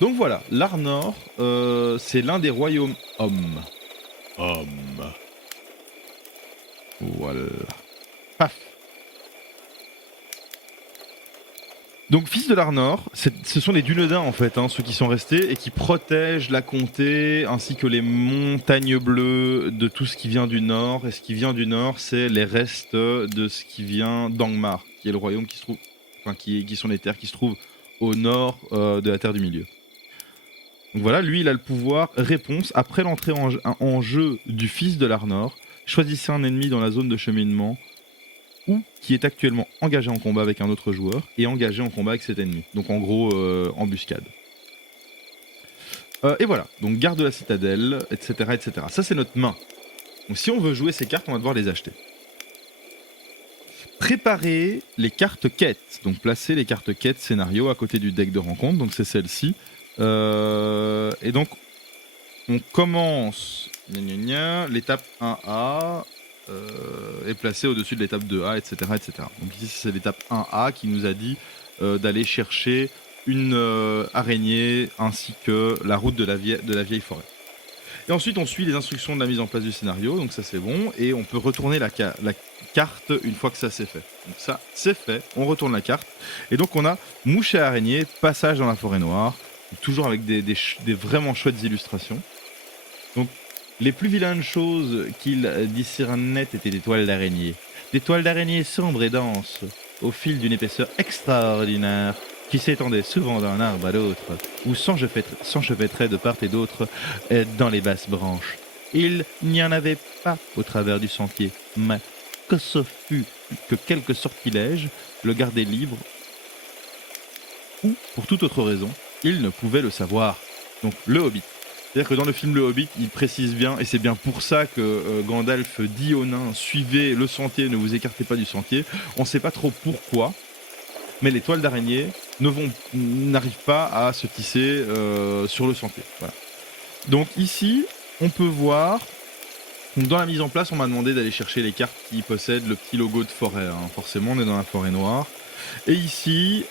Donc voilà, l'Arnor, c'est l'un des royaumes hommes. Homme. Voilà. Paf. Donc, fils de l'Arnor, ce sont les Dunedains en fait, hein, ceux qui sont restés et qui protègent la comté ainsi que les montagnes bleues de tout ce qui vient du nord. Et ce qui vient du nord, c'est les restes de ce qui vient d'Angmar, qui est le royaume qui se trouve, enfin qui sont les terres qui se trouvent au nord de la Terre du Milieu. Donc voilà, lui, il a le pouvoir réponse après l'entrée en jeu du fils de l'Arnor. Choisissez un ennemi dans la zone de cheminement ou qui est actuellement engagé en combat avec un autre joueur et engagé en combat avec cet ennemi. Donc en gros, embuscade. Et voilà, donc garde de la citadelle, etc. etc. Ça c'est notre main. Donc si on veut jouer ces cartes, on va devoir les acheter. Préparer les cartes quêtes. Donc placer les cartes quêtes scénario à côté du deck de rencontre. Donc c'est celle-ci. Et donc on commence l'étape 1A. Est placé au-dessus de l'étape 2A, etc., etc. Donc ici, c'est l'étape 1A qui nous a dit d'aller chercher une araignée ainsi que la route de la vieille forêt. Et ensuite, on suit les instructions de la mise en place du scénario, donc ça c'est bon, et on peut retourner la carte une fois que ça c'est fait. Donc ça, c'est fait, on retourne la carte, et donc on a mouche et araignée, passage dans la forêt noire, toujours avec des vraiment chouettes illustrations. Donc, les plus vilaines choses qu'il discernait étaient des toiles d'araignée. Des toiles d'araignée sombres et denses, au fil d'une épaisseur extraordinaire, qui s'étendaient souvent d'un arbre à l'autre, ou s'enchevêtraient de part et d'autre dans les basses branches. Il n'y en avait pas au travers du sentier, mais que ce fût que quelques sortilèges le gardaient libre, ou pour toute autre raison, il ne pouvait le savoir. Donc, le Hobbit. C'est-à-dire que dans le film Le Hobbit, il précise bien, et c'est bien pour ça que Gandalf dit aux nains « Suivez le sentier, ne vous écartez pas du sentier ». On ne sait pas trop pourquoi, mais les toiles d'araignée n'arrivent pas à se tisser sur le sentier. Voilà. Donc ici, on peut voir, donc dans la mise en place, on m'a demandé d'aller chercher les cartes qui possèdent le petit logo de forêt. Hein. Forcément, on est dans la forêt noire. Et ici,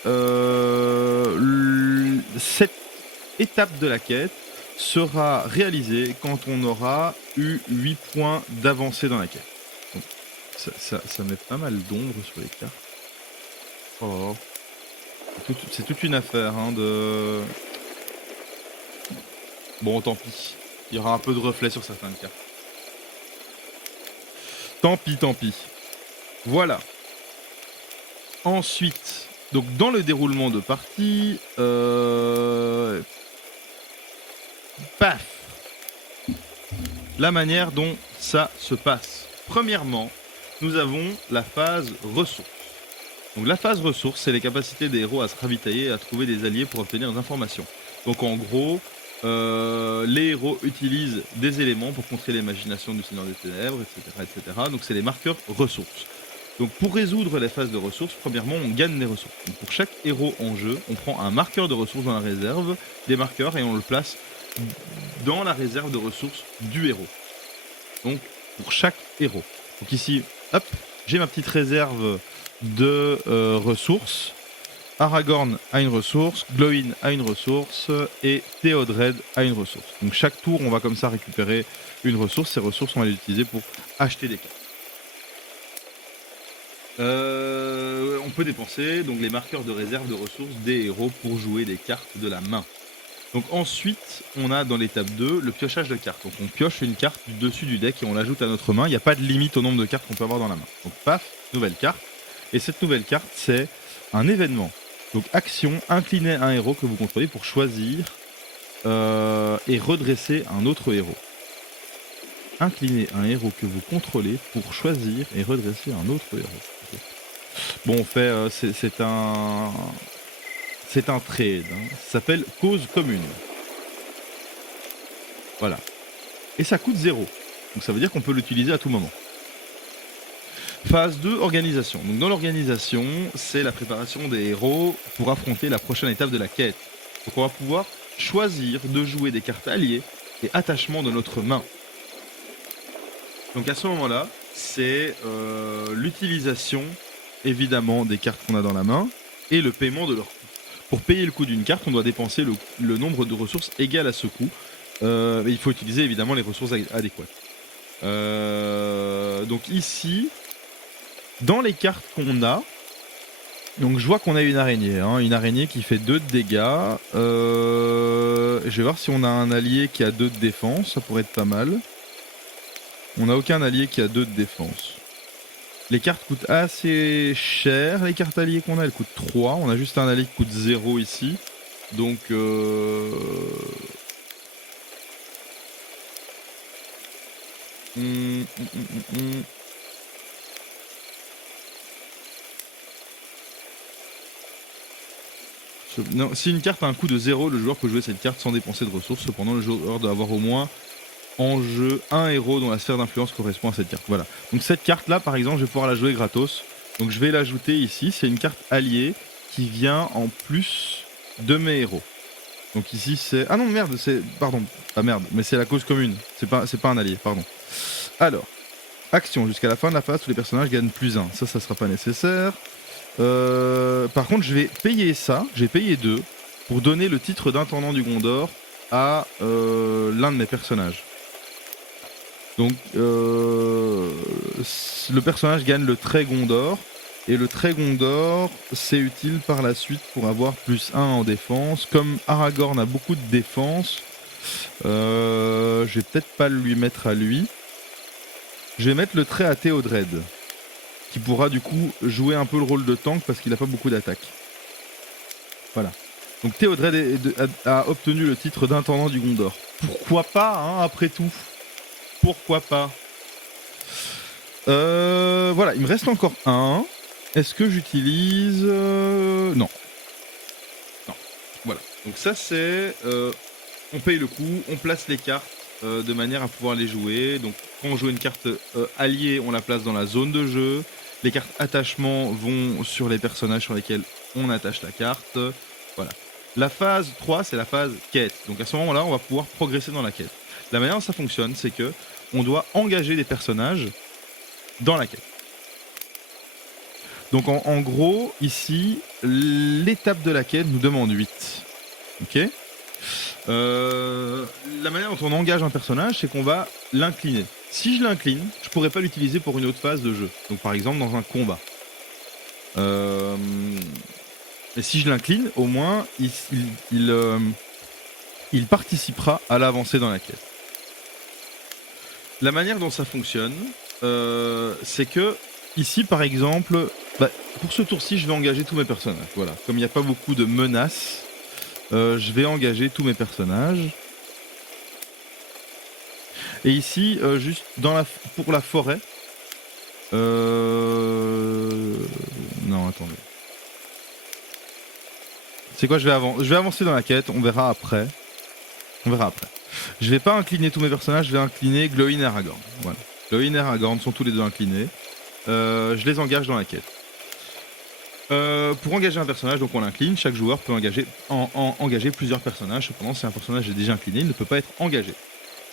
cette étape de la quête sera réalisé quand on aura eu 8 points d'avancée dans la quête. Donc, ça met pas mal d'ombre sur les cartes. Oh. C'est toute une affaire hein, de... Bon, tant pis. Il y aura un peu de reflet sur certaines cartes. Tant pis, tant pis. Voilà. Ensuite, donc dans le déroulement de partie... Paf! La manière dont ça se passe. Premièrement, nous avons la phase ressources. Donc la phase ressources, c'est les capacités des héros à se ravitailler et à trouver des alliés pour obtenir des informations. Donc en gros, les héros utilisent des éléments pour contrer l'imagination du Seigneur des Ténèbres, etc., etc. Donc c'est les marqueurs ressources. Donc pour résoudre les phases de ressources, premièrement, on gagne des ressources. Donc pour chaque héros en jeu, on prend un marqueur de ressources dans la réserve, des marqueurs, et on le place dans la réserve de ressources du héros. Donc pour chaque héros. Donc ici, hop, j'ai ma petite réserve de ressources. Aragorn a une ressource, Glowin a une ressource et Théodred a une ressource. Donc chaque tour, on va comme ça récupérer une ressource. Ces ressources, on va les utiliser pour acheter des cartes. On peut dépenser donc les marqueurs de réserve de ressources des héros pour jouer des cartes de la main. Donc ensuite, on a dans l'étape 2 le piochage de cartes. Donc on pioche une carte du dessus du deck et on l'ajoute à notre main. Il n'y a pas de limite au nombre de cartes qu'on peut avoir dans la main. Donc paf, nouvelle carte. Et cette nouvelle carte, c'est un événement. Donc action, incliner un héros que vous contrôlez pour choisir et redresser un autre héros. Incliner un héros que vous contrôlez pour choisir et redresser un autre héros. Okay. Bon, on fait, c'est un trade. Hein. Ça s'appelle cause commune. Voilà. Et ça coûte 0. Donc ça veut dire qu'on peut l'utiliser à tout moment. Phase 2, organisation. Donc dans l'organisation, c'est la préparation des héros pour affronter la prochaine étape de la quête. Donc on va pouvoir choisir de jouer des cartes alliées et attachement de notre main. Donc à ce moment-là, c'est l'utilisation évidemment des cartes qu'on a dans la main et le paiement de leur coût. Pour payer le coût d'une carte, on doit dépenser le nombre de ressources égal à ce coût. Il faut utiliser évidemment les ressources adéquates. Donc ici, dans les cartes qu'on a, donc je vois qu'on a une araignée qui fait 2 de dégâts. Je vais voir si on a un allié qui a 2 de défense, ça pourrait être pas mal. On n'a aucun allié qui a 2 de défense. Les cartes coûtent assez cher, les cartes alliées qu'on a, elles coûtent 3. On a juste un allié qui coûte 0 ici. Donc Non, si une carte a un coût de 0, le joueur peut jouer cette carte sans dépenser de ressources. Cependant, le joueur doit avoir au moins en jeu un héros dont la sphère d'influence correspond à cette carte. Voilà. Donc cette carte là par exemple je vais pouvoir la jouer gratos. Donc je vais l'ajouter ici. C'est une carte alliée qui vient en plus de mes héros. Donc ici c'est... Ah non merde, c'est... Pardon. Ah merde, mais c'est la cause commune. C'est pas un allié, pardon. Alors, action. Jusqu'à la fin de la phase, tous les personnages gagnent +1. Ça sera pas nécessaire. Par contre je vais payer ça. J'ai payé 2 pour donner le titre d'intendant du Gondor à l'un de mes personnages. Donc le personnage gagne le trait Gondor. Et le trait Gondor, c'est utile par la suite pour avoir +1 en défense. Comme Aragorn a beaucoup de défense, je vais peut-être pas lui mettre à lui. Je vais mettre le trait à Théodred, qui pourra du coup jouer un peu le rôle de tank parce qu'il n'a pas beaucoup d'attaque. Voilà. Donc Théodred a obtenu le titre d'intendant du Gondor. Pourquoi pas, hein, après tout. Pourquoi pas. Voilà, il me reste encore un. Est-ce que j'utilise... Non. Non. Voilà. Donc ça c'est... on paye le coup, on place les cartes de manière à pouvoir les jouer. Donc quand on joue une carte alliée, on la place dans la zone de jeu. Les cartes attachement vont sur les personnages sur lesquels on attache la carte. Voilà. La phase 3, c'est la phase quête. Donc à ce moment-là, on va pouvoir progresser dans la quête. La manière dont ça fonctionne, c'est que on doit engager des personnages dans la quête. Donc en gros, ici, l'étape de la quête nous demande 8. Ok. La manière dont on engage un personnage, c'est qu'on va l'incliner. Si je l'incline, je pourrais pas l'utiliser pour une autre phase de jeu. Donc par exemple dans un combat. Et si je l'incline, au moins il participera à l'avancée dans la quête. La manière dont ça fonctionne, c'est que ici par exemple, pour ce tour-ci, je vais engager tous mes personnages. Voilà, comme il n'y a pas beaucoup de menaces, je vais engager tous mes personnages. Et ici, juste pour la forêt. Non, attendez. C'est quoi, je vais avancer dans la quête, on verra après. Je vais pas incliner tous mes personnages, je vais incliner Glowin et Aragorn. Voilà. Glowin et Aragorn sont tous les deux inclinés. Je les engage dans la quête. Pour engager un personnage, donc on l'incline, chaque joueur peut engager plusieurs personnages. Cependant, si un personnage est déjà incliné, il ne peut pas être engagé.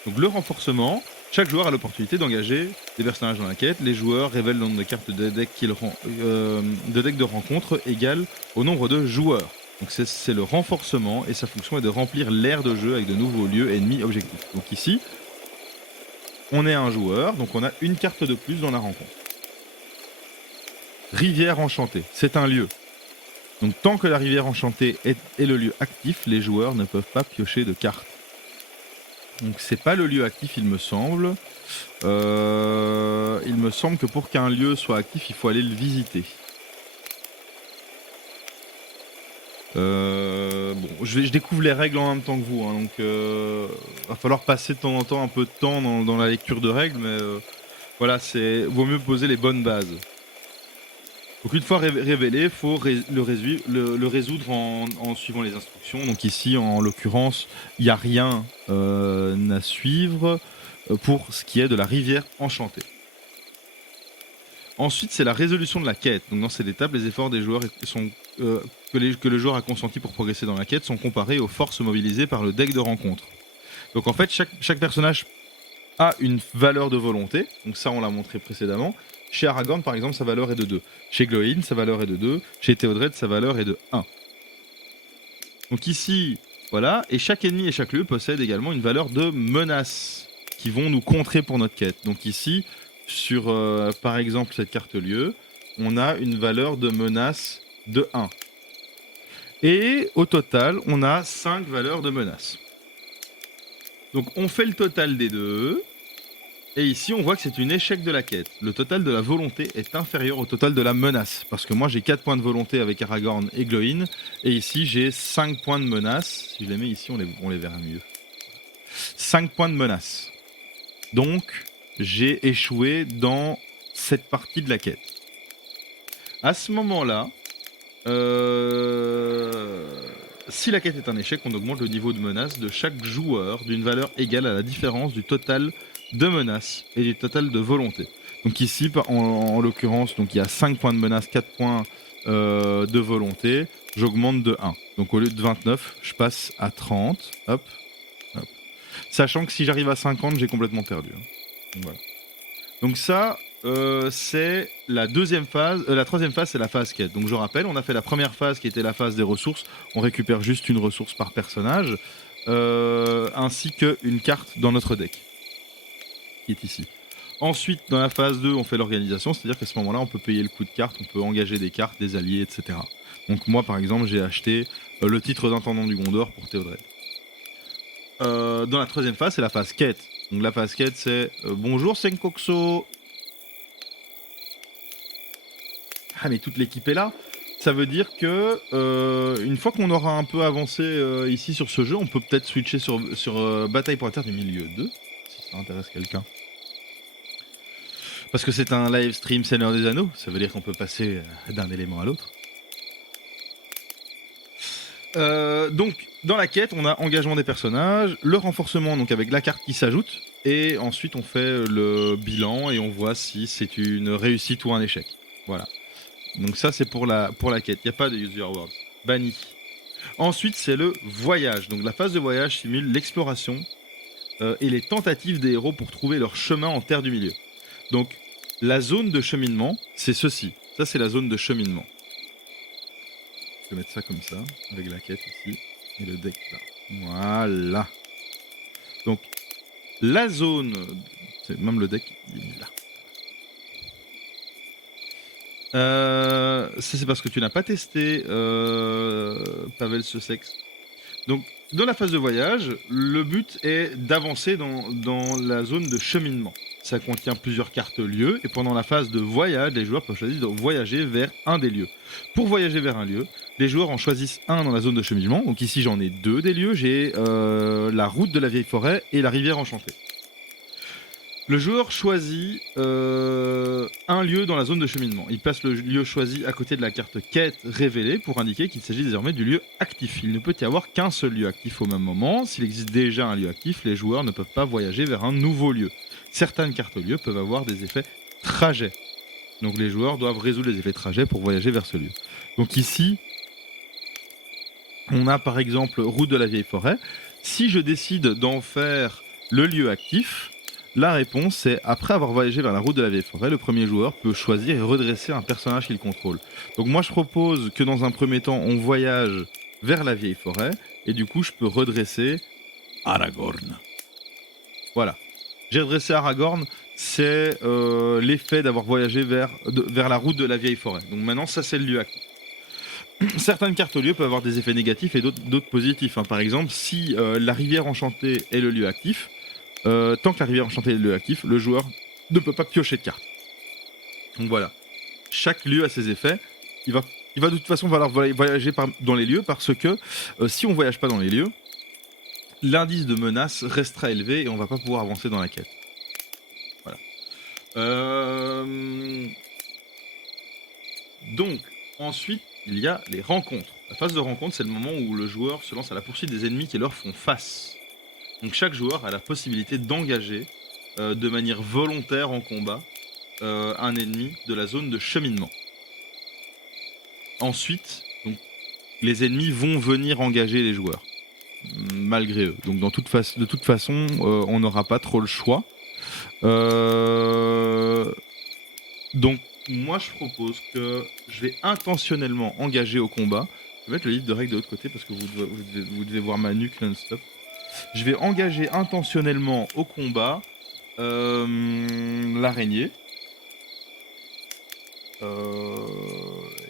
Donc le renforcement, chaque joueur a l'opportunité d'engager des personnages dans la quête. Les joueurs révèlent le nombre de cartes de deck de rencontre égal au nombre de joueurs. Donc c'est le renforcement et sa fonction est de remplir l'aire de jeu avec de nouveaux lieux, ennemis, objectifs. Donc ici, on est un joueur, donc on a une carte de plus dans la rencontre. Rivière enchantée, c'est un lieu. Donc tant que la rivière enchantée est le lieu actif, les joueurs ne peuvent pas piocher de cartes. Donc c'est pas le lieu actif, il me semble. Il me semble que pour qu'un lieu soit actif, il faut aller le visiter. Bon, je découvre les règles en même temps que vous, hein, donc va falloir passer de temps en temps un peu de temps dans la lecture de règles, mais voilà, vaut mieux poser les bonnes bases. Donc une fois révélé, il faut le résoudre en suivant les instructions. Donc ici, en l'occurrence, il n'y a rien à suivre pour ce qui est de la rivière enchantée. Ensuite, c'est la résolution de la quête. Donc dans cette étape, les efforts des joueurs que le joueur a consenti pour progresser dans la quête sont comparés aux forces mobilisées par le deck de rencontre. Donc en fait, chaque personnage a une valeur de volonté. Donc ça, on l'a montré précédemment. Chez Aragorn, par exemple, sa valeur est de 2. Chez Glóin, sa valeur est de 2. Chez Théodred, sa valeur est de 1. Donc ici, voilà. Et chaque ennemi et chaque lieu possède également une valeur de menace qui vont nous contrer pour notre quête. Donc ici, sur par exemple cette carte lieu, on a une valeur de menace de 1. Et au total, on a 5 valeurs de menace. Donc on fait le total des deux. Et ici, on voit que c'est un échec de la quête. Le total de la volonté est inférieur au total de la menace. Parce que moi, j'ai 4 points de volonté avec Aragorn et Glóin. Et ici, j'ai 5 points de menace. Si je les mets ici, on les verra mieux. 5 points de menace. Donc, j'ai échoué dans cette partie de la quête. À ce moment-là, si la quête est un échec, on augmente le niveau de menace de chaque joueur d'une valeur égale à la différence du total de menace et du total de volonté. Donc ici, en l'occurrence, donc il y a 5 points de menace, 4 points de volonté. J'augmente de 1. Donc au lieu de 29, je passe à 30. Hop, hop. Sachant que si j'arrive à 50, j'ai complètement perdu. Donc, voilà. Donc ça, c'est la deuxième phase. La troisième phase, c'est la phase quête. Donc je rappelle, on a fait la première phase qui était la phase des ressources. On récupère juste une ressource par personnage, ainsi qu'une carte dans notre deck, qui est ici. Ensuite, dans la phase 2, on fait l'organisation, c'est-à-dire qu'à ce moment-là, on peut payer le coût de carte, on peut engager des cartes, des alliés, etc. Donc moi, par exemple, j'ai acheté le titre d'intendant du Gondor pour Théodred. Dans la troisième phase, c'est la phase quête. Donc la phase quête, c'est bonjour Senkokso. Ah mais toute l'équipe est là. Ça veut dire que une fois qu'on aura un peu avancé ici sur ce jeu, on peut peut-être switcher sur Bataille pour la Terre du Milieu 2, si ça intéresse quelqu'un. Parce que c'est un live stream Seigneur des Anneaux, ça veut dire qu'on peut passer d'un élément à l'autre. Donc dans la quête, on a engagement des personnages, le renforcement donc avec la carte qui s'ajoute, et ensuite on fait le bilan et on voit si c'est une réussite ou un échec. Voilà. Donc ça c'est pour la quête, il n'y a pas de Use Your Words. Banni. Ensuite c'est le voyage. Donc la phase de voyage simule l'exploration et les tentatives des héros pour trouver leur chemin en Terre du Milieu. Donc la zone de cheminement, c'est ceci. Ça c'est la zone de cheminement. Je vais mettre ça comme ça, avec la quête ici, et le deck là. Voilà. Donc la zone, c'est même le deck, il est là. Ça c'est parce que tu n'as pas testé Pavel Sussex. Donc dans la phase de voyage, le but est d'avancer dans la zone de cheminement. Ça contient plusieurs cartes lieux et pendant la phase de voyage, les joueurs peuvent choisir de voyager vers un des lieux. Pour voyager vers un lieu, les joueurs en choisissent un dans la zone de cheminement. Donc ici j'en ai 2 des lieux, j'ai la route de la vieille forêt et la rivière enchantée. Le joueur choisit un lieu dans la zone de cheminement. Il place le lieu choisi à côté de la carte quête révélée pour indiquer qu'il s'agit désormais du lieu actif. Il ne peut y avoir qu'un seul lieu actif au même moment. S'il existe déjà un lieu actif, les joueurs ne peuvent pas voyager vers un nouveau lieu. Certaines cartes lieux peuvent avoir des effets trajets. Donc les joueurs doivent résoudre les effets trajets pour voyager vers ce lieu. Donc ici, on a par exemple route de la vieille forêt. Si je décide d'en faire le lieu actif, la réponse est, après avoir voyagé vers la route de la vieille forêt, le premier joueur peut choisir et redresser un personnage qu'il contrôle. Donc moi je propose que dans un premier temps, on voyage vers la vieille forêt, et du coup je peux redresser Aragorn. Voilà. J'ai redressé Aragorn, c'est l'effet d'avoir voyagé vers la route de la vieille forêt. Donc maintenant, ça c'est le lieu actif. Certaines cartes au lieu peuvent avoir des effets négatifs et d'autres positifs. Hein. Par exemple, si la rivière enchantée est le lieu actif, tant que la rivière enchantée est le lieu actif, le joueur ne peut pas piocher de cartes. Donc voilà. Chaque lieu a ses effets. Il va de toute façon falloir voyager dans les lieux parce que si on voyage pas dans les lieux, l'indice de menace restera élevé et on va pas pouvoir avancer dans la quête. Voilà. Donc, ensuite, il y a les rencontres. La phase de rencontre, c'est le moment où le joueur se lance à la poursuite des ennemis qui leur font face. Donc chaque joueur a la possibilité d'engager de manière volontaire en combat un ennemi de la zone de cheminement. Ensuite, donc, les ennemis vont venir engager les joueurs, malgré eux. Donc de toute façon, on n'aura pas trop le choix. Donc moi je propose que je vais intentionnellement engager au combat. Je vais mettre le livre de règles de l'autre côté parce que vous devez voir ma nuque non-stop. Je vais engager intentionnellement au combat l'araignée.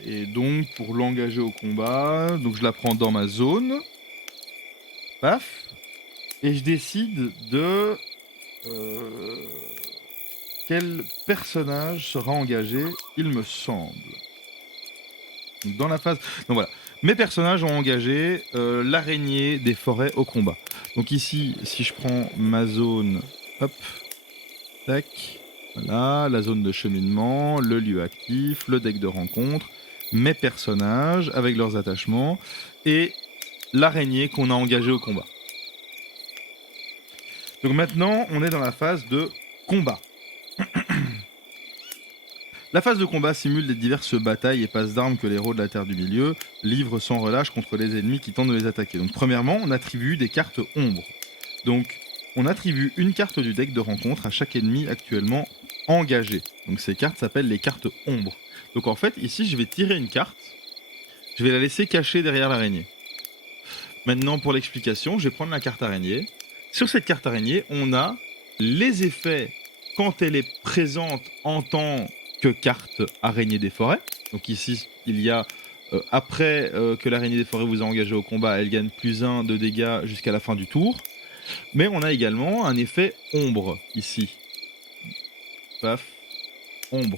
Et donc pour l'engager au combat, donc je la prends dans ma zone. Paf. Et je décide de quel personnage sera engagé, il me semble. Donc dans la phase. Donc voilà. Mes personnages ont engagé l'araignée des forêts au combat. Donc ici, si je prends ma zone, hop, tac, voilà, la zone de cheminement, le lieu actif, le deck de rencontre, mes personnages avec leurs attachements et l'araignée qu'on a engagée au combat. Donc maintenant, on est dans la phase de combat. La phase de combat simule les diverses batailles et passes d'armes que les héros de la Terre du Milieu livrent sans relâche contre les ennemis qui tentent de les attaquer. Donc premièrement, on attribue des cartes ombres. Donc on attribue une carte du deck de rencontre à chaque ennemi actuellement engagé. Donc ces cartes s'appellent les cartes ombres. Donc en fait, ici, je vais tirer une carte, je vais la laisser cachée derrière l'araignée. Maintenant, pour l'explication, je vais prendre la carte araignée. Sur cette carte araignée, on a les effets quand elle est présente en tant que carte araignée des forêts. Donc ici, il y a, après que l'araignée des forêts vous a engagé au combat, elle gagne +1 de dégâts jusqu'à la fin du tour. Mais on a également un effet ombre ici. Paf, ombre.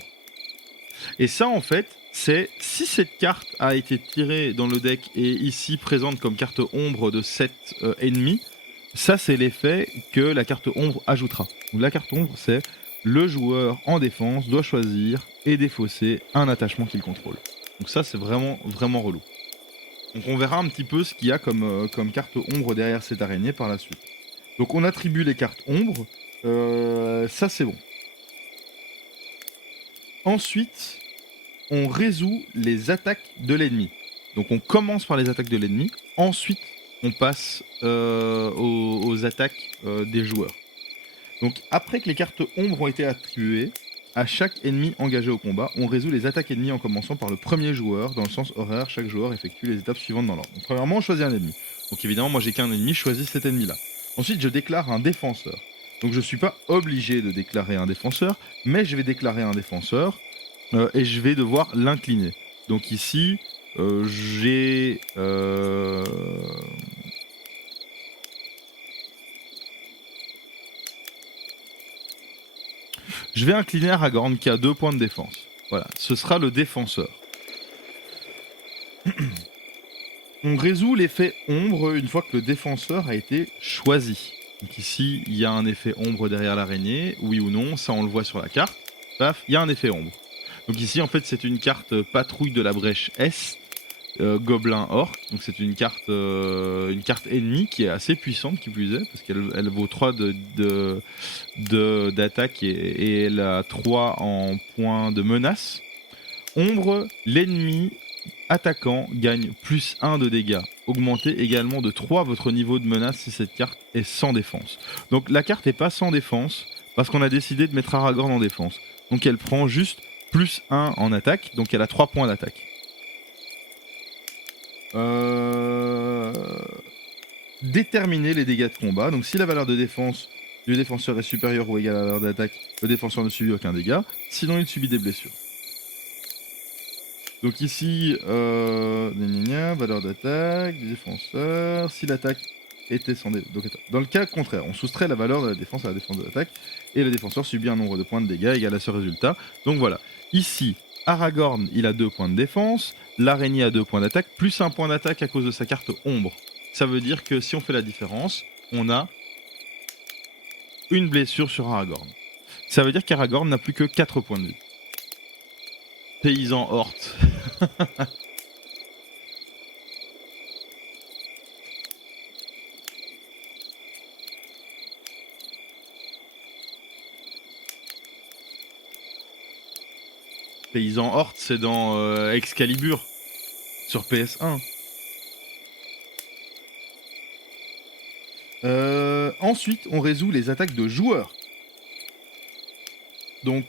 Et ça, en fait, c'est si cette carte a été tirée dans le deck et ici présente comme carte ombre de 7 ennemis, ça c'est l'effet que la carte ombre ajoutera. Donc la carte ombre, c'est le joueur en défense doit choisir et défausser un attachement qu'il contrôle. Donc ça c'est vraiment relou. Donc on verra un petit peu ce qu'il y a comme carte ombre derrière cette araignée par la suite. Donc on attribue les cartes ombre, ça c'est bon. Ensuite, on résout les attaques de l'ennemi. Donc on commence par les attaques de l'ennemi, ensuite on passe aux attaques des joueurs. Donc après que les cartes ombres ont été attribuées, à chaque ennemi engagé au combat, on résout les attaques ennemies en commençant par le premier joueur. Dans le sens horaire, chaque joueur effectue les étapes suivantes dans l'ordre. Donc premièrement, on choisit un ennemi. Donc évidemment, moi j'ai qu'un ennemi, je choisis cet ennemi-là. Ensuite, je déclare un défenseur. Donc je ne suis pas obligé de déclarer un défenseur, mais je vais déclarer un défenseur et je vais devoir l'incliner. Donc ici, j'ai... Je vais incliner Aragorn qui a 2 points de défense. Voilà, ce sera le défenseur. On résout l'effet ombre une fois que le défenseur a été choisi. Donc ici, il y a un effet ombre derrière l'araignée, oui ou non, ça on le voit sur la carte. Paf, il y a un effet ombre. Donc ici, en fait, c'est une carte patrouille de la brèche Est, gobelin orc. Donc c'est une carte ennemie qui est assez puissante, qui plus est, parce qu'elle vaut 3 d'attaque et elle a 3 en points de menace. Ombre, l'ennemi attaquant gagne +1 de dégâts. Augmentez également de 3 votre niveau de menace si cette carte est sans défense. Donc la carte n'est pas sans défense, parce qu'on a décidé de mettre Aragorn en défense. Donc elle prend juste +1 en attaque, donc elle a 3 points d'attaque. Déterminer les dégâts de combat. Donc si la valeur de défense du défenseur est supérieur ou égal à la valeur d'attaque, le défenseur ne subit aucun dégât, sinon il subit des blessures. Donc ici, valeur d'attaque, du défenseur, si l'attaque était sans dégâts. Donc dans le cas contraire, on soustrait la valeur de la défense à la défense de l'attaque, et le défenseur subit un nombre de points de dégâts égal à ce résultat. Donc voilà, ici, Aragorn, il a 2 points de défense, l'araignée a 2 points d'attaque, plus un point d'attaque à cause de sa carte ombre. Ça veut dire que si on fait la différence, on a une blessure sur Aragorn. Ça veut dire qu'Aragorn n'a plus que 4 points de vie. Paysan Hort. Paysan Hort, c'est dans Excalibur sur PS1. Ensuite, on résout les attaques de joueurs. Donc,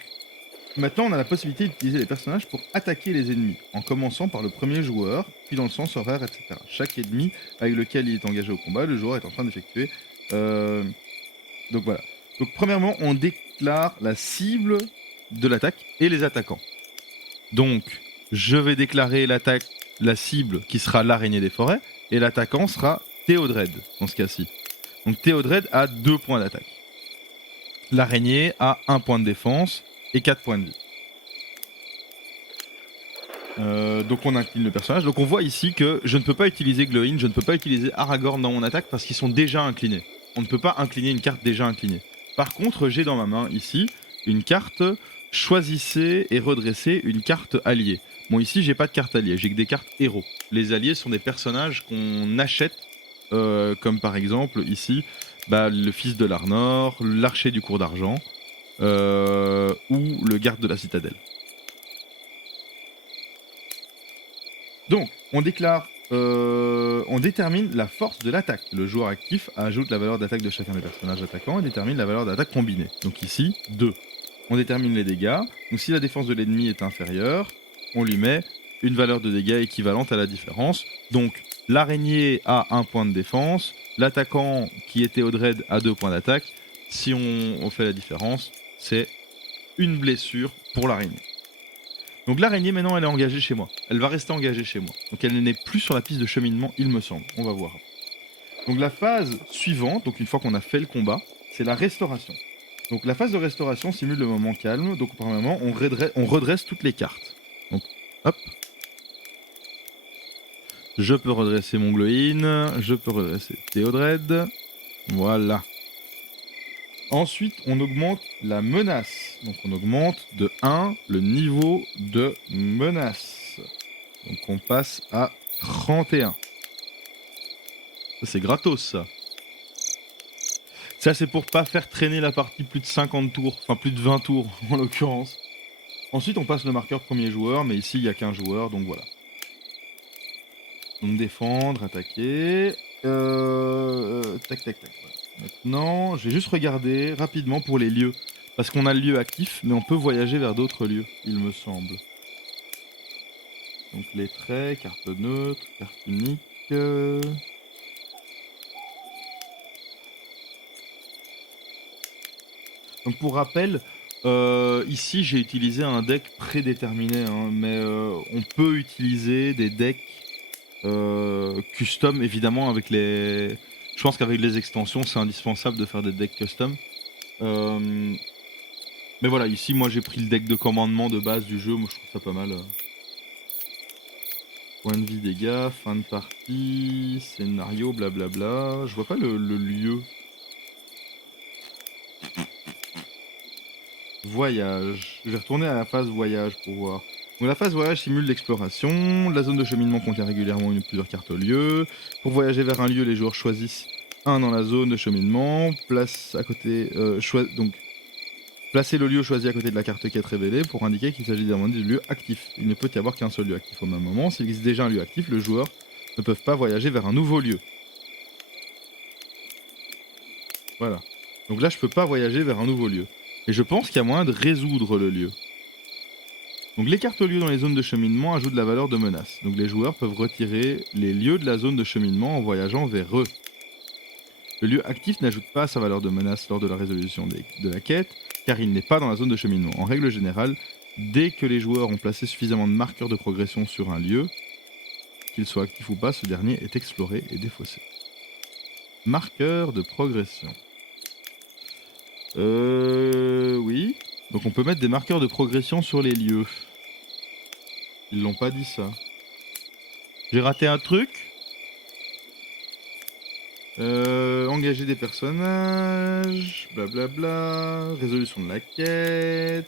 maintenant, on a la possibilité d'utiliser les personnages pour attaquer les ennemis, en commençant par le premier joueur, puis dans le sens horaire, etc. Chaque ennemi avec lequel il est engagé au combat, le joueur est en train d'effectuer. Donc voilà. Donc premièrement, on déclare la cible de l'attaque et les attaquants. Donc, je vais déclarer l'attaque, la cible qui sera l'araignée des forêts, et l'attaquant sera Théodred, dans ce cas-ci. Donc Théodred a 2 points d'attaque. L'araignée a 1 point de défense et 4 points de vie. Donc on incline le personnage. Donc on voit ici que je ne peux pas utiliser Glowin, je ne peux pas utiliser Aragorn dans mon attaque parce qu'ils sont déjà inclinés. On ne peut pas incliner une carte déjà inclinée. Par contre, j'ai dans ma main ici une carte choisissez et redressez une carte alliée. Bon, ici j'ai pas de carte alliée, j'ai que des cartes héros. Les alliés sont des personnages qu'on achète, comme par exemple ici le fils de l'Arnor, l'archer du cours d'argent ou le garde de la citadelle. Donc, on détermine la force de l'attaque. Le joueur actif ajoute la valeur d'attaque de chacun des personnages attaquants et détermine la valeur d'attaque combinée. Donc ici, 2. On détermine les dégâts. Donc si la défense de l'ennemi est inférieure, on lui met une valeur de dégâts équivalente à la différence. Donc l'araignée a 1 point de défense, l'attaquant qui était Théodred a 2 points d'attaque. Si on fait la différence, c'est une blessure pour l'araignée. Donc l'araignée maintenant elle est engagée chez moi. Elle va rester engagée chez moi. Donc elle n'est plus sur la piste de cheminement, il me semble. On va voir. Donc la phase suivante, donc une fois qu'on a fait le combat, c'est la restauration. Donc la phase de restauration simule le moment calme. Donc par moment on redresse toutes les cartes. Donc hop. Je peux redresser mon Glowin, je peux redresser Théodred. Voilà. Ensuite, on augmente la menace. Donc on augmente de 1 le niveau de menace. Donc on passe à 31. Ça c'est gratos ça. Ça c'est pour pas faire traîner la partie plus de 50 tours, enfin plus de 20 tours en l'occurrence. Ensuite on passe le marqueur premier joueur, mais ici il n'y a qu'un joueur, donc voilà. Donc défendre, attaquer. Tac tac tac. Maintenant, je vais juste regarder rapidement pour les lieux. Parce qu'on a le lieu actif, mais on peut voyager vers d'autres lieux, il me semble. Donc les traits, carte neutre, carte unique. Donc pour rappel, ici j'ai utilisé un deck prédéterminé, hein, mais on peut utiliser des decks custom évidemment avec les... Je pense qu'avec les extensions c'est indispensable de faire des decks custom. Mais voilà, ici moi j'ai pris le deck de commandement de base du jeu, moi je trouve ça pas mal. Point de vie, dégâts, fin de partie, scénario, blablabla. Je vois pas le lieu. Voyage. Je vais retourner à la phase voyage pour voir. Donc la phase voyage simule l'exploration. La zone de cheminement contient régulièrement une ou plusieurs cartes lieux. Pour voyager vers un lieu, les joueurs choisissent un dans la zone de cheminement. Place à côté. Donc placez le lieu choisi à côté de la carte quête révélée pour indiquer qu'il s'agit d'un lieu actif. Il ne peut y avoir qu'un seul lieu actif au même moment. S'il existe déjà un lieu actif, le joueur ne peut pas voyager vers un nouveau lieu. Voilà. Donc là, je peux pas voyager vers un nouveau lieu. Et je pense qu'il y a moyen de résoudre le lieu. Donc les cartes lieux dans les zones de cheminement ajoutent de la valeur de menace. Donc les joueurs peuvent retirer les lieux de la zone de cheminement en voyageant vers eux. Le lieu actif n'ajoute pas sa valeur de menace lors de la résolution de la quête, car il n'est pas dans la zone de cheminement. En règle générale, dès que les joueurs ont placé suffisamment de marqueurs de progression sur un lieu, qu'il soit actif ou pas, ce dernier est exploré et défaussé. Marqueur de progression. Oui. Donc on peut mettre des marqueurs de progression sur les lieux. Ils l'ont pas dit ça. J'ai raté un truc. Engager des personnages, blablabla, résolution de la quête,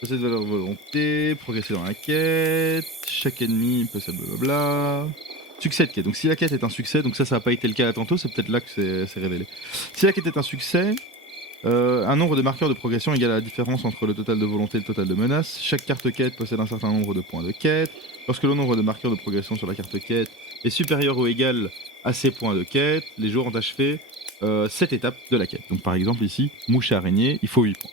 possède valeur volonté, progresser dans la quête, chaque ennemi possède blablabla. Succès de quête. Donc si la quête est un succès, donc ça n'a pas été le cas à tantôt, c'est peut-être là que c'est révélé. Si la quête est un succès, un nombre de marqueurs de progression égale à la différence entre le total de volonté et le total de menace. Chaque carte quête possède un certain nombre de points de quête. Lorsque le nombre de marqueurs de progression sur la carte quête est supérieur ou égal à ces points de quête, les joueurs ont achevé cette étape de la quête. Donc par exemple ici, mouche et araignée, il faut 8 points.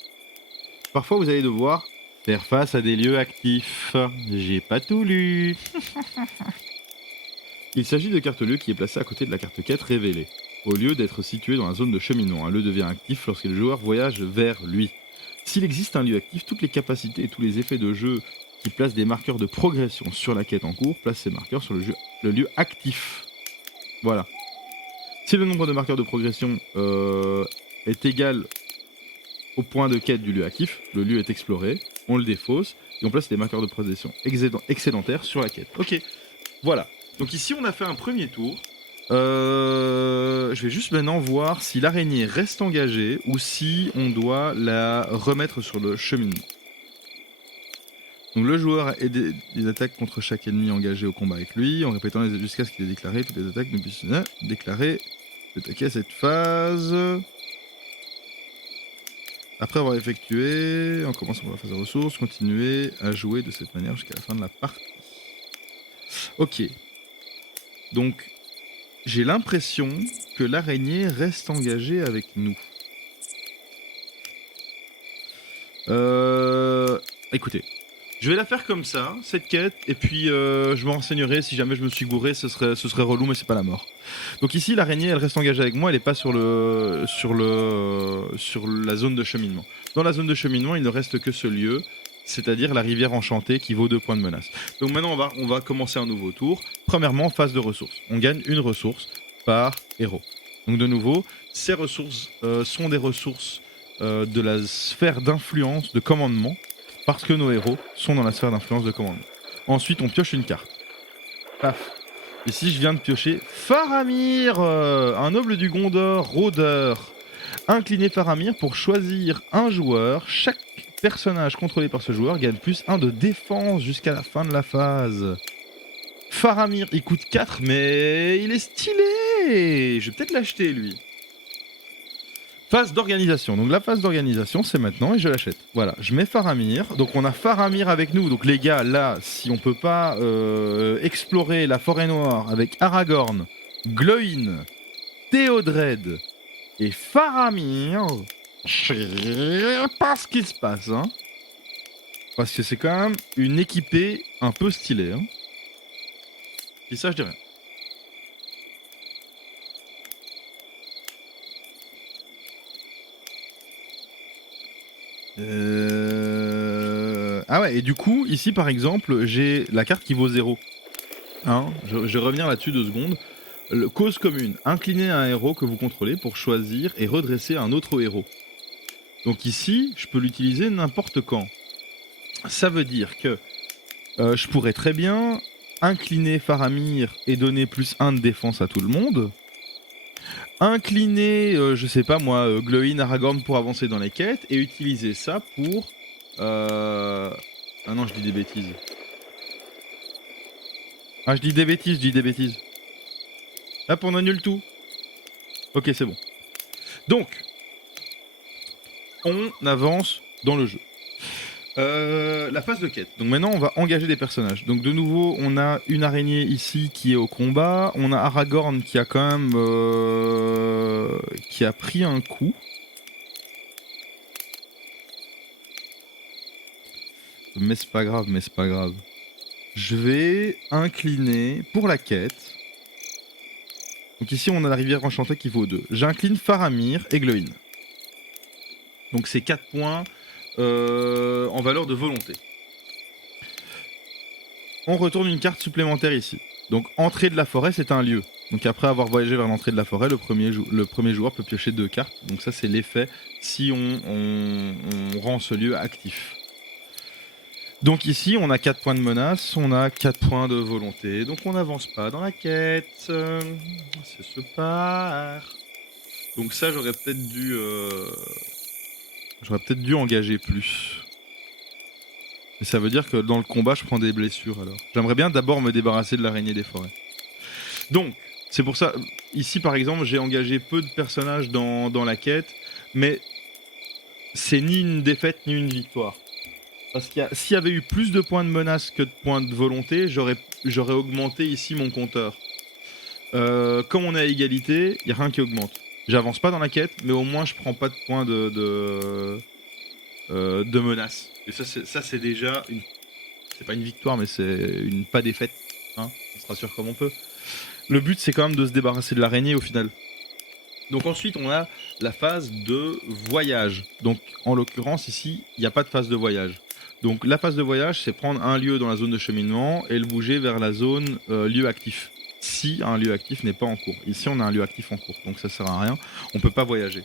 Parfois vous allez devoir faire face à des lieux actifs. J'ai pas tout lu. Il s'agit de carte lieu qui est placée à côté de la carte quête révélée. Au lieu d'être situé dans la zone de cheminement, un lieu devient actif lorsque le joueur voyage vers lui. S'il existe un lieu actif, toutes les capacités et tous les effets de jeu qui placent des marqueurs de progression sur la quête en cours placent ces marqueurs sur le lieu actif. Voilà. Si le nombre de marqueurs de progression est égal au point de quête du lieu actif, le lieu est exploré, on le défausse et on place des marqueurs de progression excédentaires sur la quête. Ok, voilà. Donc ici on a fait un premier tour. Je vais juste maintenant voir si l'araignée reste engagée ou si on doit la remettre sur le cheminement. Donc le joueur a des attaques contre chaque ennemi engagé au combat avec lui, en répétant jusqu'à ce qu'il ait déclaré toutes les attaques ne puissent déclarer d'attaquer à cette phase. Après avoir effectué, en commençant par la phase de ressources, continuez à jouer de cette manière jusqu'à la fin de la partie. Ok. Donc j'ai l'impression que l'araignée reste engagée avec nous. Écoutez, je vais la faire comme ça, cette quête, et puis je me renseignerai si jamais je me suis gouré, ce serait relou, mais c'est pas la mort. Donc ici, l'araignée, elle reste engagée avec moi, elle est pas sur la zone de cheminement. Dans la zone de cheminement, il ne reste que ce lieu, c'est-à-dire la rivière enchantée qui vaut 2 points de menace. Donc maintenant, on va commencer un nouveau tour. Premièrement, phase de ressources. On gagne une ressource par héros. Donc de nouveau, ces ressources sont des ressources de la sphère d'influence, de commandement, parce que nos héros sont dans la sphère d'influence de commandement. Ensuite, on pioche une carte. Paf. Ici, je viens de piocher Faramir, un noble du Gondor, rôdeur. Incliné Faramir pour choisir un joueur. Chaque personnage contrôlé par ce joueur gagne plus 1 de défense jusqu'à la fin de la phase. Faramir, il coûte 4, mais il est stylé. Je vais peut-être l'acheter, lui. Phase d'organisation. Donc la phase d'organisation, c'est maintenant et je l'achète. Voilà, je mets Faramir. Donc on a Faramir avec nous. Donc les gars, là, si on peut pas explorer la forêt noire avec Aragorn, Glóin, Théodred et Faramir, je sais pas ce qui se passe, hein. Parce que c'est quand même une équipée un peu stylée, hein. Et ça, je dis rien. Ah ouais, et du coup, ici par exemple, j'ai la carte qui vaut 0. Hein, je vais revenir là-dessus 2 secondes. Cause commune, inclinez un héros que vous contrôlez pour choisir et redresser un autre héros. Donc ici, je peux l'utiliser n'importe quand. Ça veut dire que je pourrais très bien incliner Faramir et donner plus 1 de défense à tout le monde. Incliner, je sais pas moi, Glóin, Aragorn pour avancer dans les quêtes et utiliser ça pour... Ah non, je dis des bêtises. Ah, je dis des bêtises. Hop, on annule tout. Ok, c'est bon. Donc, on avance dans le jeu. La phase de quête. Donc maintenant, on va engager des personnages. Donc de nouveau, on a une araignée ici qui est au combat. On a Aragorn qui a quand même... qui a pris un coup. Mais c'est pas grave, Je vais incliner pour la quête. Donc ici, on a la rivière enchantée qui vaut 2. J'incline Faramir et Glowin. Donc c'est 4 points en valeur de volonté. On retourne une carte supplémentaire ici. Donc entrée de la forêt, c'est un lieu. Donc après avoir voyagé vers l'entrée de la forêt, le premier joueur peut piocher 2 cartes. Donc ça c'est l'effet si on rend ce lieu actif. Donc ici on a 4 points de menace, on a 4 points de volonté. Donc on n'avance pas dans la quête. C'est ce part. Donc ça j'aurais peut-être dû engager plus. Et ça veut dire que dans le combat, je prends des blessures alors. J'aimerais bien d'abord me débarrasser de l'araignée des forêts. Donc, c'est pour ça, ici par exemple, j'ai engagé peu de personnages dans la quête, mais c'est ni une défaite ni une victoire. Parce qu'il s'il y avait eu plus de points de menace que de points de volonté, j'aurais augmenté ici mon compteur. Comme on est à égalité, il n'y a rien qui augmente. J'avance pas dans la quête, mais au moins je prends pas de points de menace. Et ça c'est déjà une... C'est pas une victoire, mais c'est une pas défaite. Hein, on se rassure comme on peut. Le but, c'est quand même de se débarrasser de l'araignée au final. Donc ensuite, on a la phase de voyage. Donc en l'occurrence, ici, il n'y a pas de phase de voyage. Donc la phase de voyage, c'est prendre un lieu dans la zone de cheminement et le bouger vers la zone lieu actif. Si un lieu actif n'est pas en cours. Ici, on a un lieu actif en cours, donc ça sert à rien. On peut pas voyager.